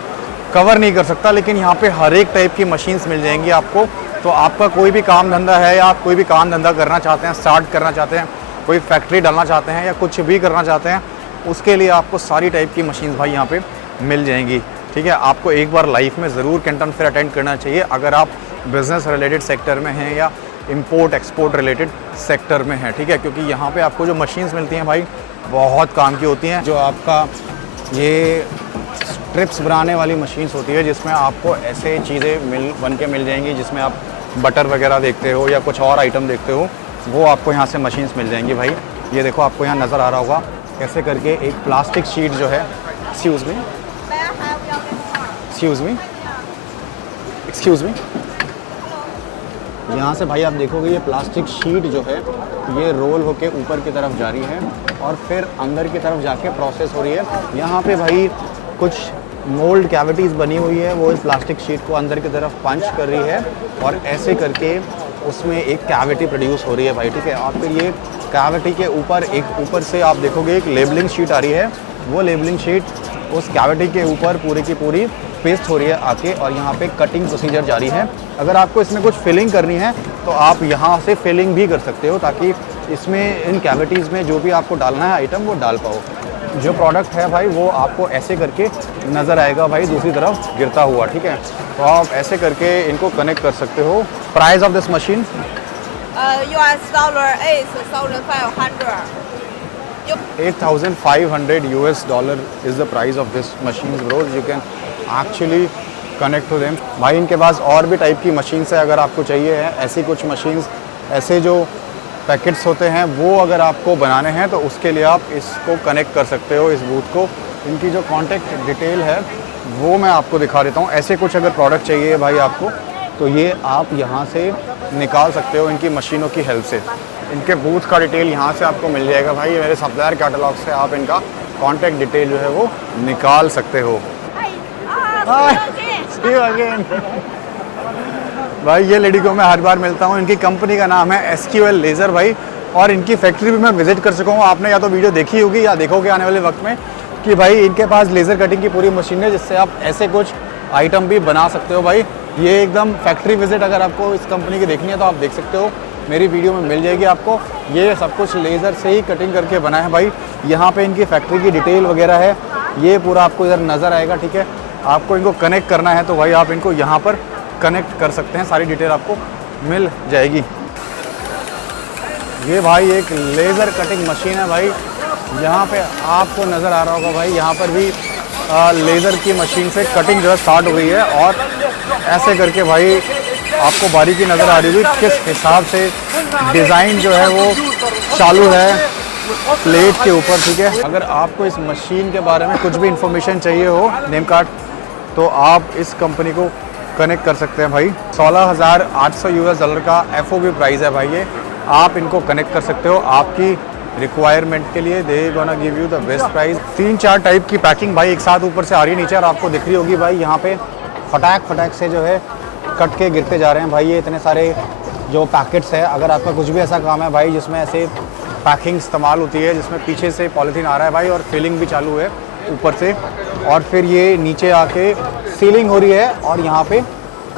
कवर नहीं कर सकता, लेकिन यहाँ पे हर एक टाइप की मशीन्स मिल जाएंगी आपको। तो आपका कोई भी काम धंधा है, या आप कोई भी काम धंधा करना चाहते हैं, स्टार्ट करना चाहते हैं, कोई फैक्ट्री डालना चाहते हैं, या कुछ भी करना चाहते हैं, उसके लिए आपको सारी टाइप की मशीन्स भाई यहाँ पे मिल जाएंगी, ठीक है। आपको एक बार लाइफ में ज़रूर कैंटन फेयर अटेंड करना चाहिए अगर आप बिज़नेस रिलेटेड सेक्टर में हैं या इंपोर्ट एक्सपोर्ट रिलेटेड सेक्टर में हैं, ठीक है। क्योंकि यहाँ पे आपको जो मशीन्स मिलती हैं भाई बहुत काम की होती हैं। जो आपका ये स्ट्रिप्स बनाने वाली मशीन्स होती है, जिसमें आपको ऐसे चीज़ें बन के मिल जाएंगी, जिसमें आप बटर वगैरह देखते हो या कुछ और आइटम देखते हो, वो आपको यहाँ से मशीन्स मिल जाएंगी भाई। ये देखो आपको यहाँ नज़र आ रहा होगा कैसे करके एक प्लास्टिक शीट जो है, एक्सक्यूज़ मी, यहाँ से भाई आप देखोगे ये प्लास्टिक शीट जो है ये रोल होके ऊपर की तरफ जा रही है और फिर अंदर की तरफ जाके प्रोसेस हो रही है। यहाँ पे भाई कुछ मोल्ड कैविटीज़ बनी हुई है, वो इस प्लास्टिक शीट को अंदर की तरफ पंच कर रही है और ऐसे करके उसमें एक कैविटी प्रोड्यूस हो रही है भाई, ठीक है। और फिर ये कैविटी के ऊपर एक ऊपर से आप देखोगे एक लेबलिंग शीट आ रही है, वो लेबलिंग शीट उस कैविटी के ऊपर पूरी की पूरी पेस्ट हो रही है आके, और यहाँ पे कटिंग प्रोसीजर जारी है। अगर आपको इसमें कुछ फिलिंग करनी है तो आप यहाँ से फिलिंग भी कर सकते हो, ताकि इसमें इन कैविटीज़ में जो भी आपको डालना है आइटम वो डाल पाओ। जो प्रोडक्ट है भाई वो आपको ऐसे करके नज़र आएगा भाई दूसरी तरफ गिरता हुआ, ठीक है। तो आप ऐसे करके इनको कनेक्ट कर सकते हो। Price of this machine US dollar is 1,500. 8,500 US dollar is the price of this machines bro. You can actually connect to them. भाई इनके पास और भी टाइप की मशीन्स है, अगर आपको चाहिए है ऐसी कुछ मशीन्स, ऐसे जो पैकेट्स होते हैं वो अगर आपको बनाने हैं तो उसके लिए आप इसको कनेक्ट कर सकते हो, इस बूथ को। इनकी जो कॉन्टैक्ट डिटेल है वो मैं आपको दिखा देता हूँ। ऐसे कुछ अगर प्रोडक्ट चाहिए भाई आपको, तो ये आप यहाँ से निकाल सकते हो इनकी मशीनों की हेल्प से। इनके बूथ का डिटेल यहाँ से आपको मिल जाएगा भाई। मेरे सप्लायर कैटलॉग से आप इनका कॉन्टैक्ट डिटेल जो है वो निकाल सकते हो। See you again. भाई ये लेडी को मैं हर बार मिलता हूँ। इनकी कंपनी का नाम है SQL लेज़र भाई, और इनकी फैक्ट्री भी मैं विजिट कर चुका हूँ। आपने या तो वीडियो देखी होगी या देखोगे आने वाले वक्त में कि भाई इनके पास लेज़र कटिंग की पूरी मशीन है, जिससे आप ऐसे कुछ आइटम भी बना सकते हो भाई। ये एकदम फैक्ट्री विजिट अगर आपको इस कंपनी की देखनी है तो आप देख सकते हो, मेरी वीडियो में मिल जाएगी आपको। ये सब कुछ लेज़र से ही कटिंग करके बना है भाई। यहाँ पे इनकी फैक्ट्री की डिटेल वगैरह है, ये पूरा आपको इधर नज़र आएगा, ठीक है। आपको इनको कनेक्ट करना है तो भाई आप इनको यहाँ पर कनेक्ट कर सकते हैं, सारी डिटेल आपको मिल जाएगी। ये भाई एक लेज़र कटिंग मशीन है भाई। यहाँ पे आपको नज़र आ रहा होगा भाई, यहाँ पर भी लेज़र की मशीन से कटिंग जो है स्टार्ट हो गई है, और ऐसे करके भाई आपको बारीकी नज़र आ रही होगी किस हिसाब से डिज़ाइन जो है वो चालू है प्लेट के ऊपर, ठीक है। अगर आपको इस मशीन के बारे में कुछ भी इंफॉर्मेशन चाहिए हो, नेम कार्ड, तो आप इस कंपनी को कनेक्ट कर सकते हैं भाई। 16,800 US डॉलर का FOB प्राइस है भाई। ये आप इनको कनेक्ट कर सकते हो आपकी रिक्वायरमेंट के लिए। They gonna give you the best price. 3-4 type की पैकिंग भाई एक साथ ऊपर से आ रही है नीचे, और आपको दिख रही होगी भाई यहाँ पे फटाक से जो है कट के गिरते जा रहे हैं भाई। ये इतने सारे जो पैकेट्स है, अगर आपका कुछ भी ऐसा काम है भाई जिसमें ऐसे पैकिंग इस्तेमाल होती है, जिसमें पीछे से पॉलीथीन आ रहा है भाई और फिलिंग भी चालू है ऊपर से, और फिर ये नीचे आके सीलिंग हो रही है और यहाँ पे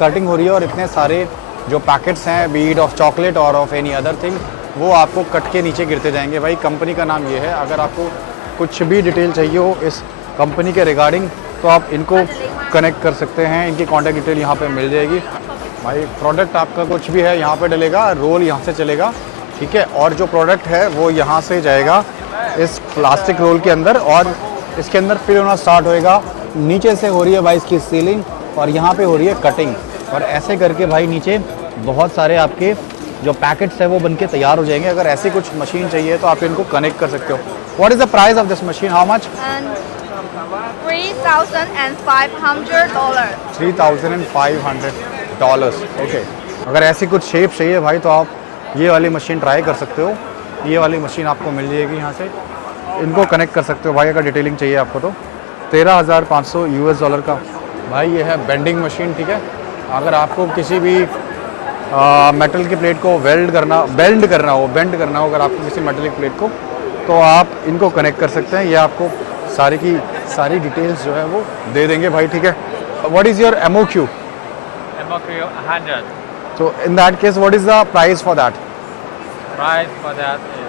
कटिंग हो रही है, और इतने सारे जो पैकेट्स हैं बीड ऑफ चॉकलेट और ऑफ एनी अदर थिंग, वो आपको कट के नीचे गिरते जाएंगे भाई। कंपनी का नाम ये है। अगर आपको कुछ भी डिटेल चाहिए हो इस कंपनी के रिगार्डिंग तो आप इनको कनेक्ट कर सकते हैं। इनकी कॉन्टैक्ट डिटेल यहाँ पे मिल जाएगी भाई। प्रोडक्ट आपका कुछ भी है यहाँ पे डलेगा, रोल यहाँ से चलेगा, ठीक है, और जो प्रोडक्ट है वो यहाँ से जाएगा इस प्लास्टिक रोल के अंदर, और इसके अंदर फिल होना स्टार्ट होएगा। नीचे से हो रही है भाई इसकी सीलिंग, और यहाँ पे हो रही है कटिंग, और ऐसे करके भाई नीचे बहुत सारे आपके जो पैकेट्स है वो बनके तैयार हो जाएंगे। अगर ऐसी कुछ मशीन चाहिए तो आप इनको कनेक्ट कर सकते हो। What is the price of this machine? How much? $3,500. $3,500 okay. अगर ऐसी कुछ शेप चाहिए भाई तो आप ये वाली मशीन ट्राई कर सकते हो। ये वाली मशीन आपको मिल जाएगी यहाँ से, इनको कनेक्ट कर सकते हो भाई। अगर डिटेलिंग चाहिए आपको तो 13,500 US डॉलर का भाई ये है बेंडिंग मशीन, ठीक है। अगर आपको किसी भी मेटल की प्लेट को बेंड करना हो अगर आपको किसी मेटल की प्लेट को, तो आप इनको कनेक्ट कर सकते हैं। ये आपको सारी की सारी डिटेल्स जो है वो दे देंगे भाई, ठीक है। What is your MOQ? MOQ 100. So in that case, what is the price for that? Price for that is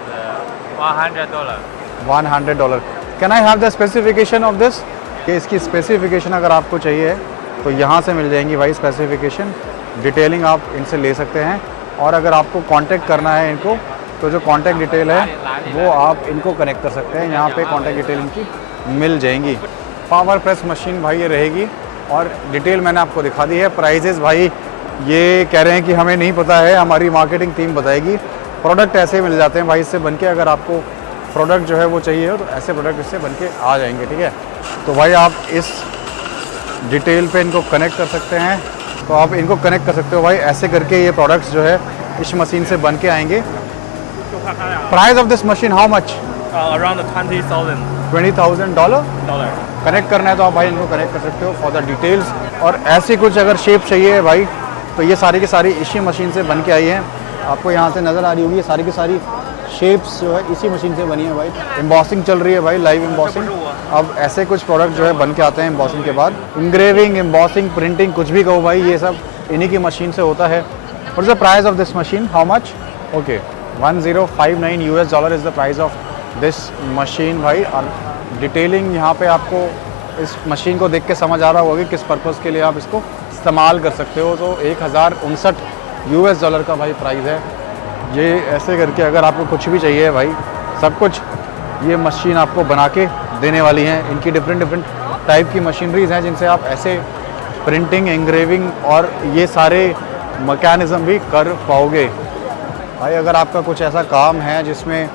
$100. $100. Can I have the specification of this? कि इसकी स्पेसिफिकेशन अगर आपको चाहिए तो यहाँ से मिल जाएंगी भाई स्पेसिफिकेशन। डिटेलिंग आप इनसे ले सकते हैं, और अगर आपको कांटेक्ट करना है इनको तो जो कांटेक्ट डिटेल है वो आप इनको कनेक्ट कर सकते हैं। यहाँ पे कांटेक्ट डिटेल इनकी मिल जाएंगी। पावर प्रेस मशीन भाई ये रहेगी, और डिटेल मैंने आपको दिखा दी है। प्राइजेस भाई ये कह रहे हैं कि हमें नहीं पता है, हमारी मार्केटिंग टीम बताएगी। प्रोडक्ट ऐसे मिल जाते हैं भाई इससे बन के। अगर आपको प्रोडक्ट जो है वो चाहिए हो तो ऐसे प्रोडक्ट इससे बन के आ जाएंगे, ठीक है। तो भाई आप इस डिटेल पे इनको कनेक्ट कर सकते हैं, तो आप इनको कनेक्ट कर सकते हो भाई। ऐसे करके ये प्रोडक्ट्स जो है इस मशीन से बन के आएंगे। Price of this machine how much? Around $20,000. $20,000 connect करना है तो आप भाई इनको कनेक्ट कर सकते हो फॉर द डिटेल्स। और ऐसी कुछ अगर शेप चाहिए है भाई तो ये सारी की सारी इसी मशीन से बन के आई है। आपको यहाँ से नज़र आ रही होगी ये सारी की सारी शेप्स जो है इसी मशीन से बनी है भाई। एम्बॉसिंग चल रही है भाई, लाइव एम्बॉसिंग। अब ऐसे कुछ प्रोडक्ट जो है बन के आते हैं एम्बॉसिंग के बाद। इंग्रेविंग, एम्बॉसिंग, प्रिंटिंग, कुछ भी कहो भाई, ये सब इन्हीं की मशीन से होता है। What is the price of this machine, how much? Okay, $1059 is the price of this machine भाई। और डिटेलिंग यहाँ पे आपको इस मशीन को देख के समझ आ रहा होगा कि किस पर्पज़ के लिए आप इसको इस्तेमाल कर सकते हो। तो $1059 का भाई प्राइस है। ये ऐसे करके अगर आपको कुछ भी चाहिए भाई, सब कुछ ये मशीन आपको बना के देने वाली हैं। इनकी डिफरेंट टाइप की मशीनरीज़ हैं जिनसे आप ऐसे प्रिंटिंग, एंग्रेविंग और ये सारे मैकेनिज़्म भी कर पाओगे भाई। अगर आपका कुछ ऐसा काम है जिसमें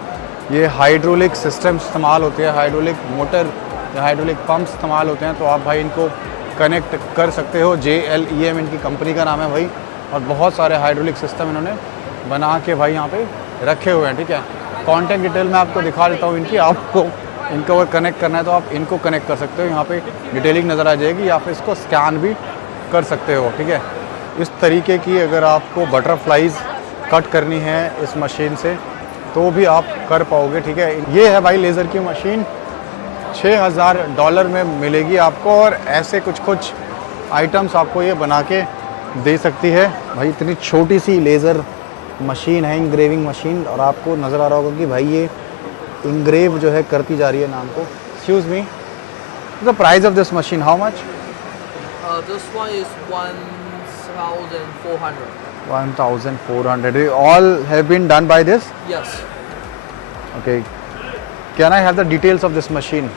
ये हाइड्रोलिक सिस्टम इस्तेमाल होते हैं, हाइड्रोलिक मोटर या हाइड्रोलिक पंप इस्तेमाल होते हैं, तो आप भाई इनको कनेक्ट कर सकते हो। JLEM इनकी कंपनी का नाम है भाई। और बहुत सारे हाइड्रोलिक सिस्टम इन्होंने बना के भाई यहाँ पे रखे हुए हैं, ठीक है। कॉन्टैक्ट डिटेल मैं आपको दिखा देता हूँ इनकी। आपको इनको अगर कनेक्ट करना है तो आप इनको कनेक्ट कर सकते हो, यहाँ पे डिटेलिंग नज़र आ जाएगी, या फिर इसको स्कैन भी कर सकते हो, ठीक है। इस तरीके की अगर आपको बटरफ्लाइज कट करनी है इस मशीन से तो भी आप कर पाओगे, ठीक है। ये है भाई लेज़र की मशीन, $6000 में मिलेगी आपको। और ऐसे कुछ आइटम्स आपको ये बना के दे सकती है भाई। इतनी छोटी सी लेज़र मशीन है, इंग्रेविंग मशीन, और आपको नज़र आ रहा होगा कि भाई ये इंग्रेव जो है करती जा रही है नाम को। Excuse me, the price of this machine, how much? This one is 1,400. 1400. All have been done by this? Yes. Okay. Can I have the details of this machine?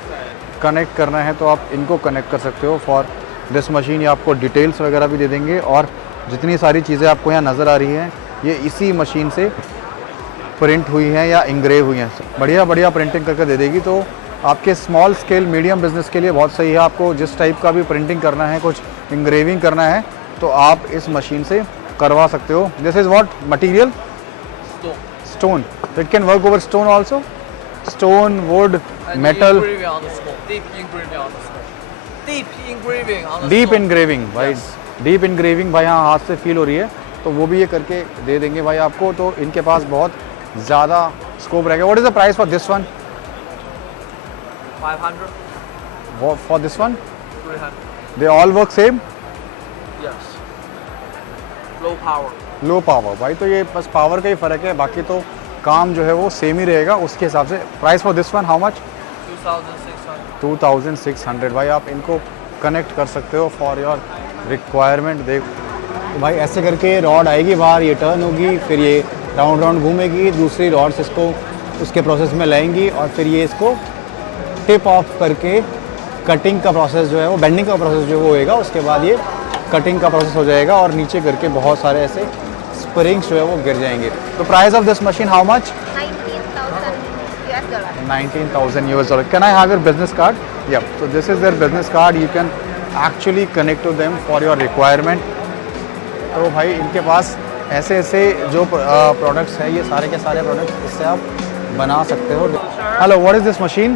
Connect करना है तो आप इनको कनेक्ट कर सकते हो फॉर दिस मशीन। ये आपको डिटेल्स वगैरह भी दे देंगे, और जितनी सारी चीज़ें आपको यहाँ नज़र आ रही हैं ये इसी मशीन से प्रिंट हुई हैं या इंग्रेव हुई हैं। बढ़िया प्रिंटिंग करके दे देगी। तो आपके स्मॉल स्केल मीडियम बिजनेस के लिए बहुत सही है। आपको जिस टाइप का भी प्रिंटिंग करना है, कुछ इंग्रेविंग करना है, तो आप इस मशीन से करवा सकते हो। This is what material? Stone. It can work over stone also? Stone, would, metal. Engraving on the stone. Deep engraving on the stone. Deep engraving on the deep stone. Engraving भाई, deep engraving भाई यहाँ हाथ से feel हो रही है, तो वो भी ये करके दे देंगे भाई आपको। तो इनके पास बहुत ज़्यादा स्कोप रहेगा। What is the price for this one? 500. For this one 300. They all work same? Yes. Low power. Low power भाई, तो ये बस पावर का ही फ़र्क है, बाकी तो काम जो है वो सेम ही रहेगा उसके हिसाब से। Price for this one how much? 2,600. 2600 भाई। आप इनको कनेक्ट कर सकते हो फॉर योर रिक्वायरमेंट। देख तो भाई ऐसे करके रॉड आएगी बाहर, ये टर्न होगी, फिर ये राउंड घूमेगी, दूसरी रॉड्स इसको उसके प्रोसेस में लाएंगी, और फिर ये इसको टिप ऑफ करके कटिंग का प्रोसेस जो है वो, बेंडिंग का प्रोसेस जो वो होएगा, उसके बाद ये कटिंग का प्रोसेस हो जाएगा, और नीचे करके बहुत सारे ऐसे स्प्रिंग्स जो है वो गिर जाएंगे। तो price of this machine how much? $19,000 $19,000. Can I have your business card? Yeah. So this is their business card. You can actually connect to them for your requirement. तो भाई इनके पास ऐसे जो प्रोडक्ट्स हैं, ये सारे के सारे प्रोडक्ट्स इससे आप बना सकते हो। Hello, what is this machine?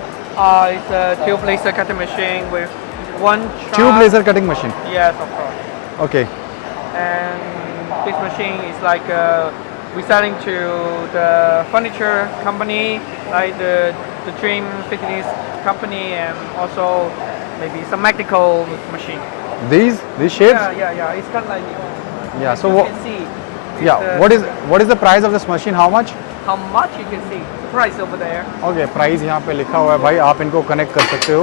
It's a tube laser cutting machine with one shaft. Tube laser cutting machine. Yes, of course. Okay. And this machine is like we're selling to the furniture company, like the dream fitness company, and also maybe some medical machine. These shapes? Yeah. It's kind of like Yeah. So you what? can see. Yeah. What is the price of this machine? How much? How much you can see the price over there. Okay. Price यहाँ पे लिखा हुआ है भाई, आप इनको connect कर सकते हो।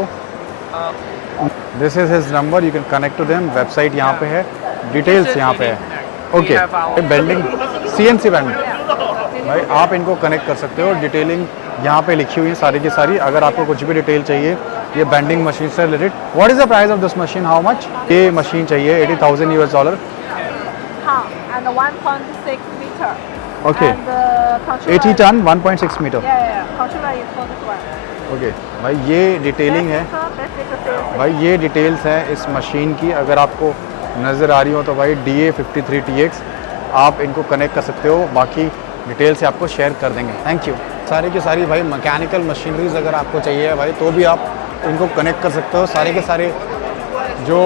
This is his number. You can connect to them. Website यहाँ पे है, डिटेल्स यहाँ पे है। ओके, बेंडिंग, CNC बेंडिंग भाई, आप इनको कनेक्ट कर सकते हो। डिटेलिंग यहाँ पे लिखी हुई है सारी की सारी। अगर आपको कुछ भी डिटेल चाहिए ये बेंडिंग मशीन से related. What is the price of this machine, how much? ये मशीन चाहिए $80,000। and 1.6 meter. Okay. And the controller. 80 ton 1.6 metre. Yeah. Controller is for this one. Okay भाई, ये डिटेलिंग है Basic CNC. भाई, ये details है इस मशीन की। अगर आपको नज़र आ रही हो तो भाई DA53TX आप इनको कनेक्ट कर सकते हो। बाकी डिटेल्स आपको शेयर कर देंगे। Thank you. सारी की सारी भाई मैकेनिकल मशीनरीज अगर आपको चाहिए भाई तो भी आप इनको कनेक्ट कर सकते हो। सारे के सारे जो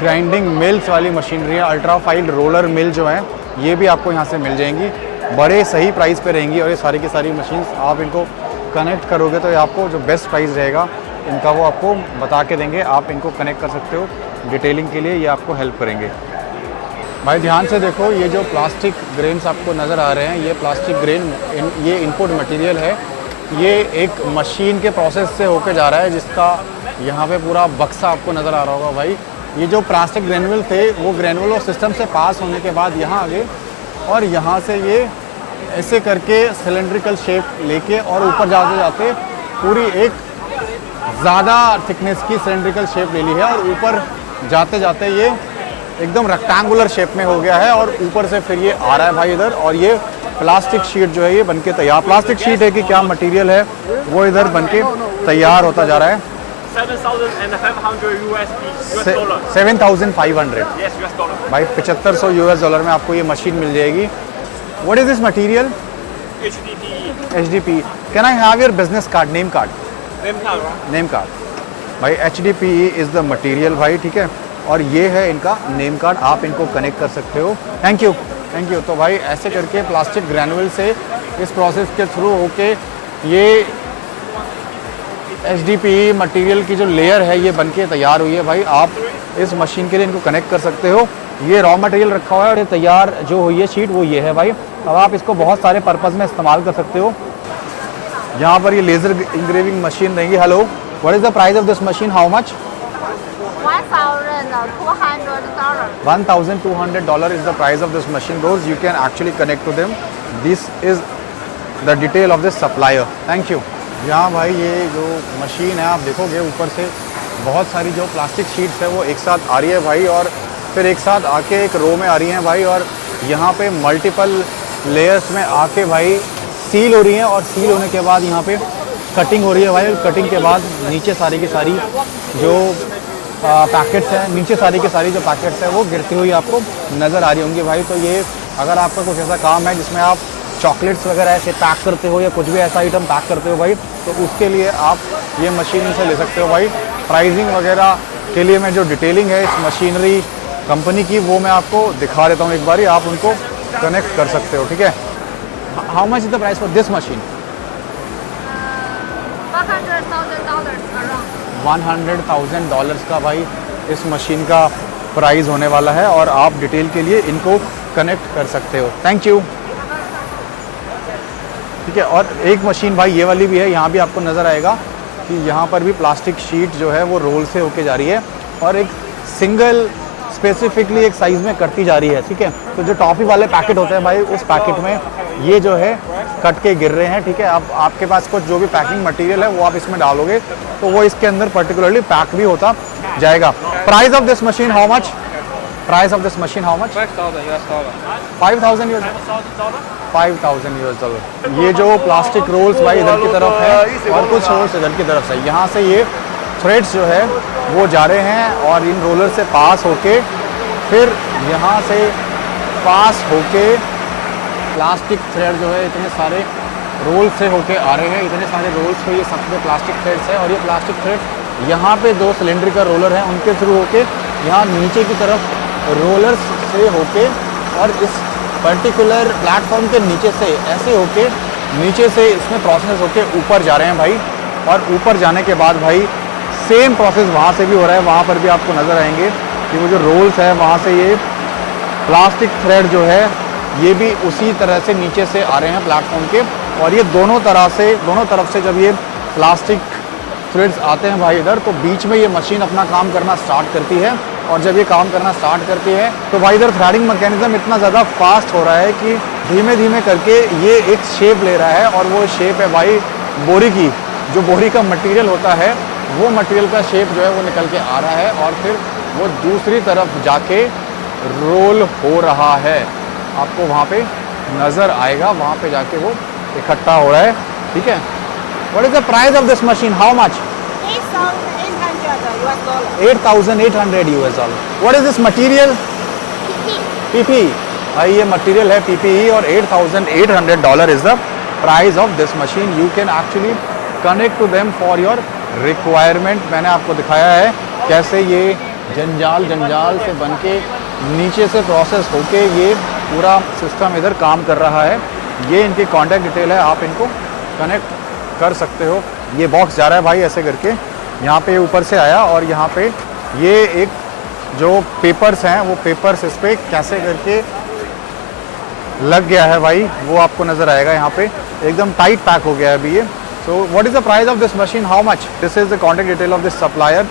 ग्राइंडिंग मिल्स वाली मशीनरी है, अल्ट्रा फाइल रोलर मिल जो है ये भी आपको यहाँ से मिल जाएंगी, बड़े सही प्राइस पे रहेंगी। और ये सारी की सारी मशीन्स आप इनको कनेक्ट करोगे तो ये आपको जो बेस्ट प्राइस रहेगा इनका वो आपको बता के देंगे। आप इनको कनेक्ट कर सकते हो डिटेलिंग के लिए, ये आपको हेल्प करेंगे। भाई ध्यान से देखो, ये जो प्लास्टिक ग्रेन्स आपको नज़र आ रहे हैं, ये प्लास्टिक ग्रेन ये इनपुट मटेरियल है। ये एक मशीन के प्रोसेस से होके जा रहा है, जिसका यहाँ पे पूरा बक्सा आपको नज़र आ रहा होगा। भाई ये जो प्लास्टिक ग्रेनुअल थे वो ग्रेनुअल और सिस्टम से पास होने के बाद यहाँ आ गए और यहाँ से ये ऐसे करके सिलेंड्रिकल शेप लेके और ऊपर जाते जाते पूरी एक ज़्यादा थिकनेस की सिलेंड्रिकल शेप ले ली है और ऊपर जाते जाते ये एकदम रेक्टेंगुलर शेप में हो गया है। और ऊपर से फिर ये आ रहा है भाई इधर, और ये प्लास्टिक शीट जो है ये बनके तैयार, प्लास्टिक शीट है कि क्या मटेरियल है वो इधर बनके तैयार होता जा रहा है। 7,500 US dollar. 7,500 Yes, US dollar. भाई 7500 US डॉलर में आपको ये मशीन मिल जाएगी। What is this material? HDP. HDP। Can I have your business card, name card? Name card, right? Name card. भाई HDP इज़ द मटेरियल भाई, ठीक है। और ये है इनका नेम कार्ड, आप इनको कनेक्ट कर सकते हो। Thank you, thank you. तो भाई ऐसे करके प्लास्टिक ग्रैनुअल से इस प्रोसेस के थ्रू होके ये HDP मटेरियल की जो लेयर है ये बनके तैयार हुई है। भाई आप इस मशीन के लिए इनको कनेक्ट कर सकते हो। ये रॉ मटेरियल रखा हुआ है और ये तैयार जो हुई है शीट वो ये है भाई। अब आप इसको बहुत सारे पर्पज़ में इस्तेमाल कर सकते हो। यहाँ पर ये लेज़र इंग्रेविंग मशीन रहेगी। Hello, what is the price of this machine? How much? $1,200. $1,200 is the price of this machine. Those you can actually connect to them. This is the detail of this supplier. Thank you. यहाँ भाई ये जो machine है आप देखोगे ऊपर से बहुत सारी जो प्लास्टिक शीट्स है वो एक साथ आ रही है भाई, और फिर एक साथ आके एक रो में आ रही हैं भाई, और यहाँ पे मल्टीपल लेयर्स में आके भाई सील हो रही हैं। और सील होने के बाद यहाँ पे कटिंग हो रही है भाई। कटिंग के बाद नीचे सारी की सारी जो पैकेट्स हैं, नीचे सारी की सारी जो पैकेट्स हैं वो गिरती हुई आपको नज़र आ रही होंगी भाई। तो ये अगर आपका कुछ ऐसा काम है जिसमें आप चॉकलेट्स वगैरह ऐसे पैक करते हो या कुछ भी ऐसा आइटम पैक करते हो भाई, तो उसके लिए आप ये मशीन से ले सकते हो भाई। प्राइसिंग वगैरह के लिए मैं जो डिटेलिंग है इस मशीनरी कंपनी की वो मैं आपको दिखा देता हूँ एक बारी, आप उनको कनेक्ट कर सकते हो, ठीक है। How much is the price for this machine? $100,000 का भाई इस मशीन का प्राइस होने वाला है, और आप डिटेल के लिए इनको कनेक्ट कर सकते हो। थैंक यू, ठीक है। और एक मशीन भाई ये वाली भी है, यहाँ भी आपको नज़र आएगा कि यहाँ पर भी प्लास्टिक शीट जो है वो रोल से होके जा रही है और एक सिंगल स्पेसिफिकली एक साइज़ में कटती जा रही है, ठीक है। तो जो टॉफ़ी वाले पैकेट होते हैं भाई उस पैकेट में ये जो है कट के गिर रहे हैं, ठीक है। अब आपके पास कुछ जो भी पैकिंग मटेरियल है वो आप इसमें डालोगे तो वो इसके अंदर पर्टिकुलरली पैक भी होता जाएगा। Price of this machine how much? Price of this machine how much? 5,000 US dollar. 5,000 US dollar. ये जो प्लास्टिक रोल्स भाई इधर की तरफ है और कुछ रोल्स इधर की तरफ से, यहाँ से ये थ्रेड्स जो है वो जा रहे हैं और इन रोलर से पास होके फिर यहाँ से पास होके प्लास्टिक थ्रेड जो है इतने सारे रोल से होके आ रहे हैं, इतने सारे रोल्स पे ये सब में प्लास्टिक थ्रेड्स है। और ये प्लास्टिक थ्रेड यहाँ पे 2 सिलेंडर का रोलर है उनके थ्रू होके यहाँ नीचे की तरफ रोलर्स से होके और इस पर्टिकुलर प्लेटफॉर्म के नीचे से ऐसे होके नीचे से इसमें प्रोसेस होके ऊपर जा रहे हैं भाई। और ऊपर जाने के बाद भाई सेम प्रोसेस वहाँ से भी हो रहा है, वहाँ पर भी आपको नज़र आएंगे कि वो जो रोल्स है वहाँ से ये प्लास्टिक थ्रेड जो है ये भी उसी तरह से नीचे से आ रहे हैं प्लेटफॉर्म के। और ये दोनों तरफ से जब ये प्लास्टिक थ्रेड्स आते हैं भाई इधर, तो बीच में ये मशीन अपना काम करना स्टार्ट करती है। और जब ये काम करना स्टार्ट करती है तो भाई इधर थ्रेडिंग मैकेनिज्म इतना ज़्यादा फास्ट हो रहा है कि धीमे धीमे करके ये एक शेप ले रहा है। और वो शेप है भाई बोरी की, जो बोरी का मटेरियल होता है वो मटेरियल का शेप जो है वो निकल के आ रहा है और फिर वो दूसरी तरफ जाके रोल हो रहा है। आपको वहाँ पे नज़र आएगा, वहाँ पे जाके वो इकट्ठा हो रहा है, ठीक है। What is the price of this machine? How much? $8,800 US। What is this material? PP। भाई ये मटेरियल है PPE और $8,800 is the price of this machine. You can actually connect to them for your requirement. मैंने आपको दिखाया है कैसे ये जंजाल से बन के नीचे से प्रोसेस होके ये पूरा सिस्टम इधर काम कर रहा है। ये इनकी कॉन्टैक्ट डिटेल है, आप इनको कनेक्ट कर सकते हो। ये बॉक्स जा रहा है भाई ऐसे करके, यहाँ पे ऊपर से आया और यहाँ पे ये एक जो पेपर्स हैं वो पेपर्स इस पर कैसे करके लग गया है भाई, वो आपको नज़र आएगा। यहाँ पे एकदम टाइट पैक हो गया है अभी ये। So what is the price of this machine, how much? This is the contact detail of this supplier.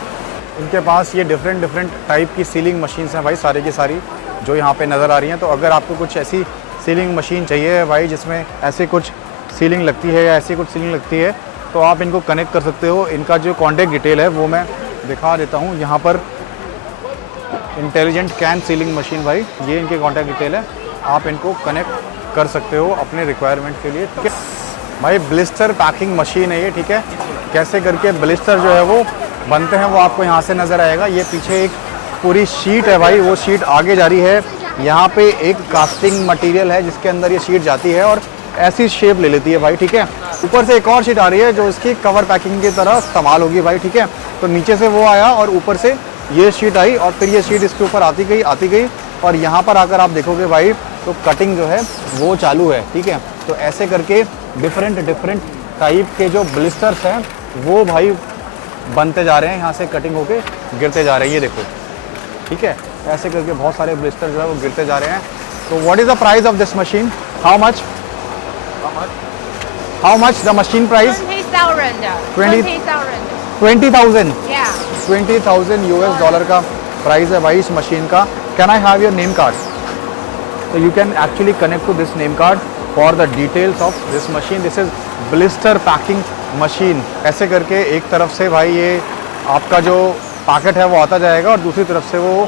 इनके पास ये डिफरेंट टाइप की सीलिंग मशीन्स हैं भाई, सारी की सारी जो यहाँ पे नज़र आ रही हैं। तो अगर आपको कुछ ऐसी सीलिंग मशीन चाहिए है भाई जिसमें ऐसे कुछ सीलिंग लगती है या ऐसी कुछ सीलिंग लगती है, तो आप इनको कनेक्ट कर सकते हो। इनका जो कॉन्टैक्ट डिटेल है वो मैं दिखा देता हूँ यहाँ पर। इंटेलिजेंट कैन सीलिंग मशीन भाई, ये इनकी कॉन्टैक्ट डिटेल है, आप इनको कनेक्ट कर सकते हो अपने रिक्वायरमेंट के लिए, ठीक है भाई। ब्लिस्टर पैकिंग मशीन है ये, ठीक है। कैसे करके ब्लिस्टर जो है वो बनते हैं वो आपको यहाँ से नज़र आएगा। ये पीछे एक पूरी शीट है भाई, वो शीट आगे जा रही है। यहाँ पे एक कास्टिंग मटेरियल है जिसके अंदर ये शीट जाती है और ऐसी शेप ले लेती है भाई, ठीक है। ऊपर से एक और शीट आ रही है जो इसकी कवर पैकिंग की तरह इस्तेमाल होगी भाई, ठीक है। तो नीचे से वो आया और ऊपर से ये शीट आई और फिर ये शीट इसके ऊपर आती गई और यहाँ पर आकर आप देखोगे भाई तो कटिंग जो है वो चालू है, ठीक है। तो ऐसे करके डिफरेंट टाइप के जो ब्लिस्टर्स हैं वो भाई बनते जा रहे हैं, यहाँ से कटिंग होके गिरते जा रहे हैं, ये देखो, ठीक है। ऐसे करके बहुत सारे ब्लिस्टर जो है वो गिरते जा रहे हैं। तो what is the price of this machine, how much the machine price? 20,000 Yeah. 20,000 US dollar का प्राइस है भाई इस मशीन का। Can I have your name card? So you can actually connect to this name card for the details of this machine. This is blister packing machine. ऐसे करके एक तरफ से भाई ये आपका जो पैकेट है वो आता जाएगा और दूसरी तरफ से वो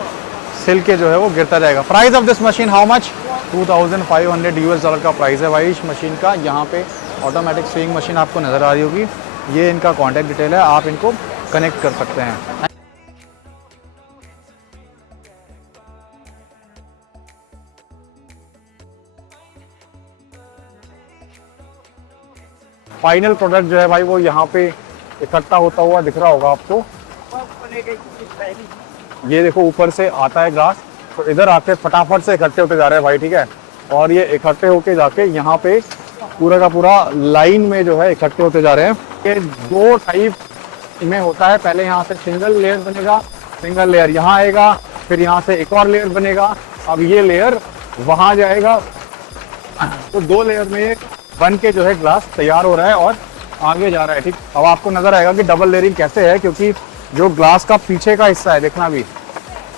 सिल के जो है वो गिरता जाएगा। Price of this machine how much? 2,500 US dollar का प्राइस है भाई इस मशीन का। यहाँ पे ऑटोमेटिक स्विंग मशीन आपको नज़र आ रही होगी, ये इनका कॉन्टैक्ट डिटेल है, आप इनको कनेक्ट कर सकते हैं। फाइनल प्रोडक्ट जो है भाई वो यहाँ पे इकट्ठा होता हुआ दिख रहा होगा आपको। ये देखो ऊपर से आता है ग्लास, तो इधर आके फटाफट से इकट्ठे होते जा रहे हैं भाई, ठीक है। और ये इकट्ठे होके जाके यहाँ पे पूरा का पूरा लाइन में जो है इकट्ठे होते जा रहे हैं। ये दो टाइप में होता है, पहले यहाँ से सिंगल लेयर बनेगा, सिंगल लेयर यहाँ आएगा, फिर यहाँ से एक और लेयर बनेगा, अब ये लेयर वहाँ जाएगा। तो दो लेयर में बन के जो है ग्लास तैयार हो रहा है और आगे जा रहा है, ठीक। अब आपको नजर आएगा कि डबल लेयरिंग कैसे है, क्योंकि जो ग्लास का पीछे का हिस्सा है, देखना भी,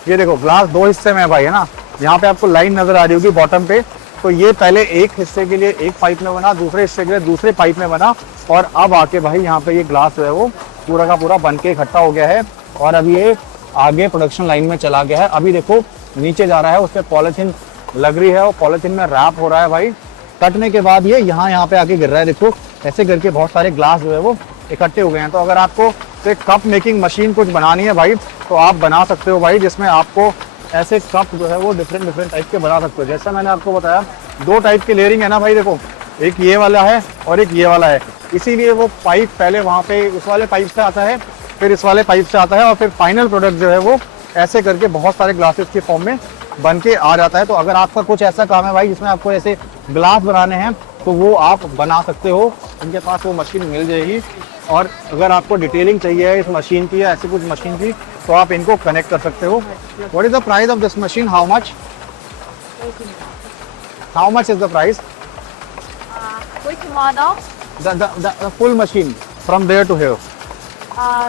ये देखो ग्लास दो हिस्से में है भाई, है ना। यहाँ पे आपको लाइन नजर आ रही होगी बॉटम पे। तो ये पहले एक हिस्से के लिए एक पाइप में बना, दूसरे हिस्से के लिए दूसरे पाइप में बना, और अब आके भाई यहाँ पे ये ग्लास जो है वो पूरा का पूरा बन के इकट्ठा हो गया है और अब ये आगे प्रोडक्शन लाइन में चला गया है। अभी देखो नीचे जा रहा है, उस पर पॉलिथीन लग रही है और पॉलिथीन में रैप हो रहा है भाई। कटने के बाद ये यहाँ पे आके गिर रहा है, देखो ऐसे करके बहुत सारे ग्लास जो है वो इकट्ठे हो गए हैं। तो अगर आपको एक कप मेकिंग मशीन कुछ बनानी है भाई तो आप बना सकते हो भाई, जिसमें आपको ऐसे कप जो है वो डिफरेंट टाइप के बना सकते हो। जैसा मैंने आपको बताया दो टाइप की लेयरिंग है ना भाई, देखो एक ये वाला है और एक ये वाला है, इसीलिए वो पाइप पहले वहाँ पे उस वाले पाइप से आता है, फिर इस वाले पाइप से आता है और फिर फाइनल प्रोडक्ट जो है वो ऐसे करके बहुत सारे ग्लासेस के फॉर्म में बन के आ जाता है। तो अगर आपका कुछ ऐसा काम है भाई जिसमें आपको ऐसे ग्लास बनाने हैं तो वो आप बना सकते हो, इनके पास वो मशीन मिल जाएगी। और अगर आपको डिटेलिंग चाहिए है इस मशीन की या ऐसी कुछ मशीन की तो आप इनको कनेक्ट कर सकते हो। What is the price of this machine, how much is the price? Which model? The full machine from there to here.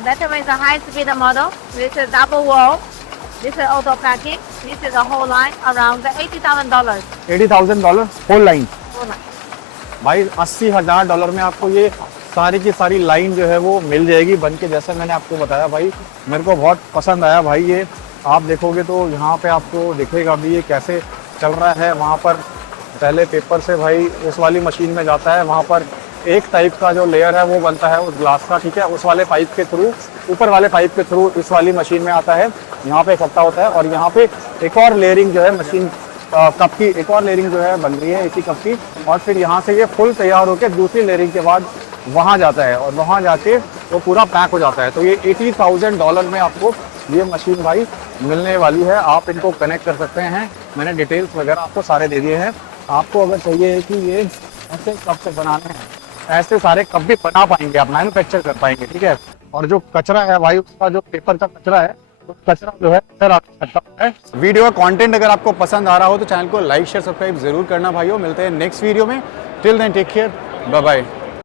That one is a high-speed model. This is double wall. This is auto packing. This is the whole line around the $80,000. $80,000 whole line. Whole line. भाई $80,000 में आपको ये सारी की सारी line जो है वो मिल जाएगी बन के, जैसे मैंने आपको बताया भाई। मेरे को बहुत पसंद आया भाई ये। आप देखोगे तो यहाँ पे आपको दिखेगा भी ये कैसे चल रहा है। वहाँ पर पहले पेपर से भाई उस वाली मशीन में जाता है, वहाँ पर एक टाइप का जो लेयर है वो बनता है उस ग्लास का, ठीक है। उस वाले पाइप के थ्रू, ऊपर वाले पाइप के थ्रू इस वाली मशीन में आता है, यहाँ पे इकट्ठा होता है और यहाँ पे एक और लेयरिंग जो है मशीन कप की एक और लेयरिंग जो है बन रही है इसी कप की, और फिर यहाँ से ये फुल तैयार होकर दूसरी लेयरिंग के बाद वहाँ जाता है और वहाँ जाके वो पूरा पैक हो जाता है। तो ये $80,000 में आपको ये मशीन भाई मिलने वाली है। आप इनको कनेक्ट कर सकते हैं मैंने डिटेल्स वगैरह आपको सारे दे दिए हैं। आपको अगर चाहिए है कि ये ऐसे कप से बनाने हैं, ऐसे सारे कप भी बना पाएंगे आप, मैन्युफैक्चर कर पाएंगे, ठीक है। और जो कचरा है भाई, उसका जो पेपर का कचरा है, तो कचरा जो है फिर आपको करता है। वीडियो का कंटेंट अगर आपको पसंद आ रहा हो तो चैनल को लाइक शेयर सब्सक्राइब जरूर करना भाइयों। मिलते हैं नेक्स्ट वीडियो में। Till then take care, bye bye.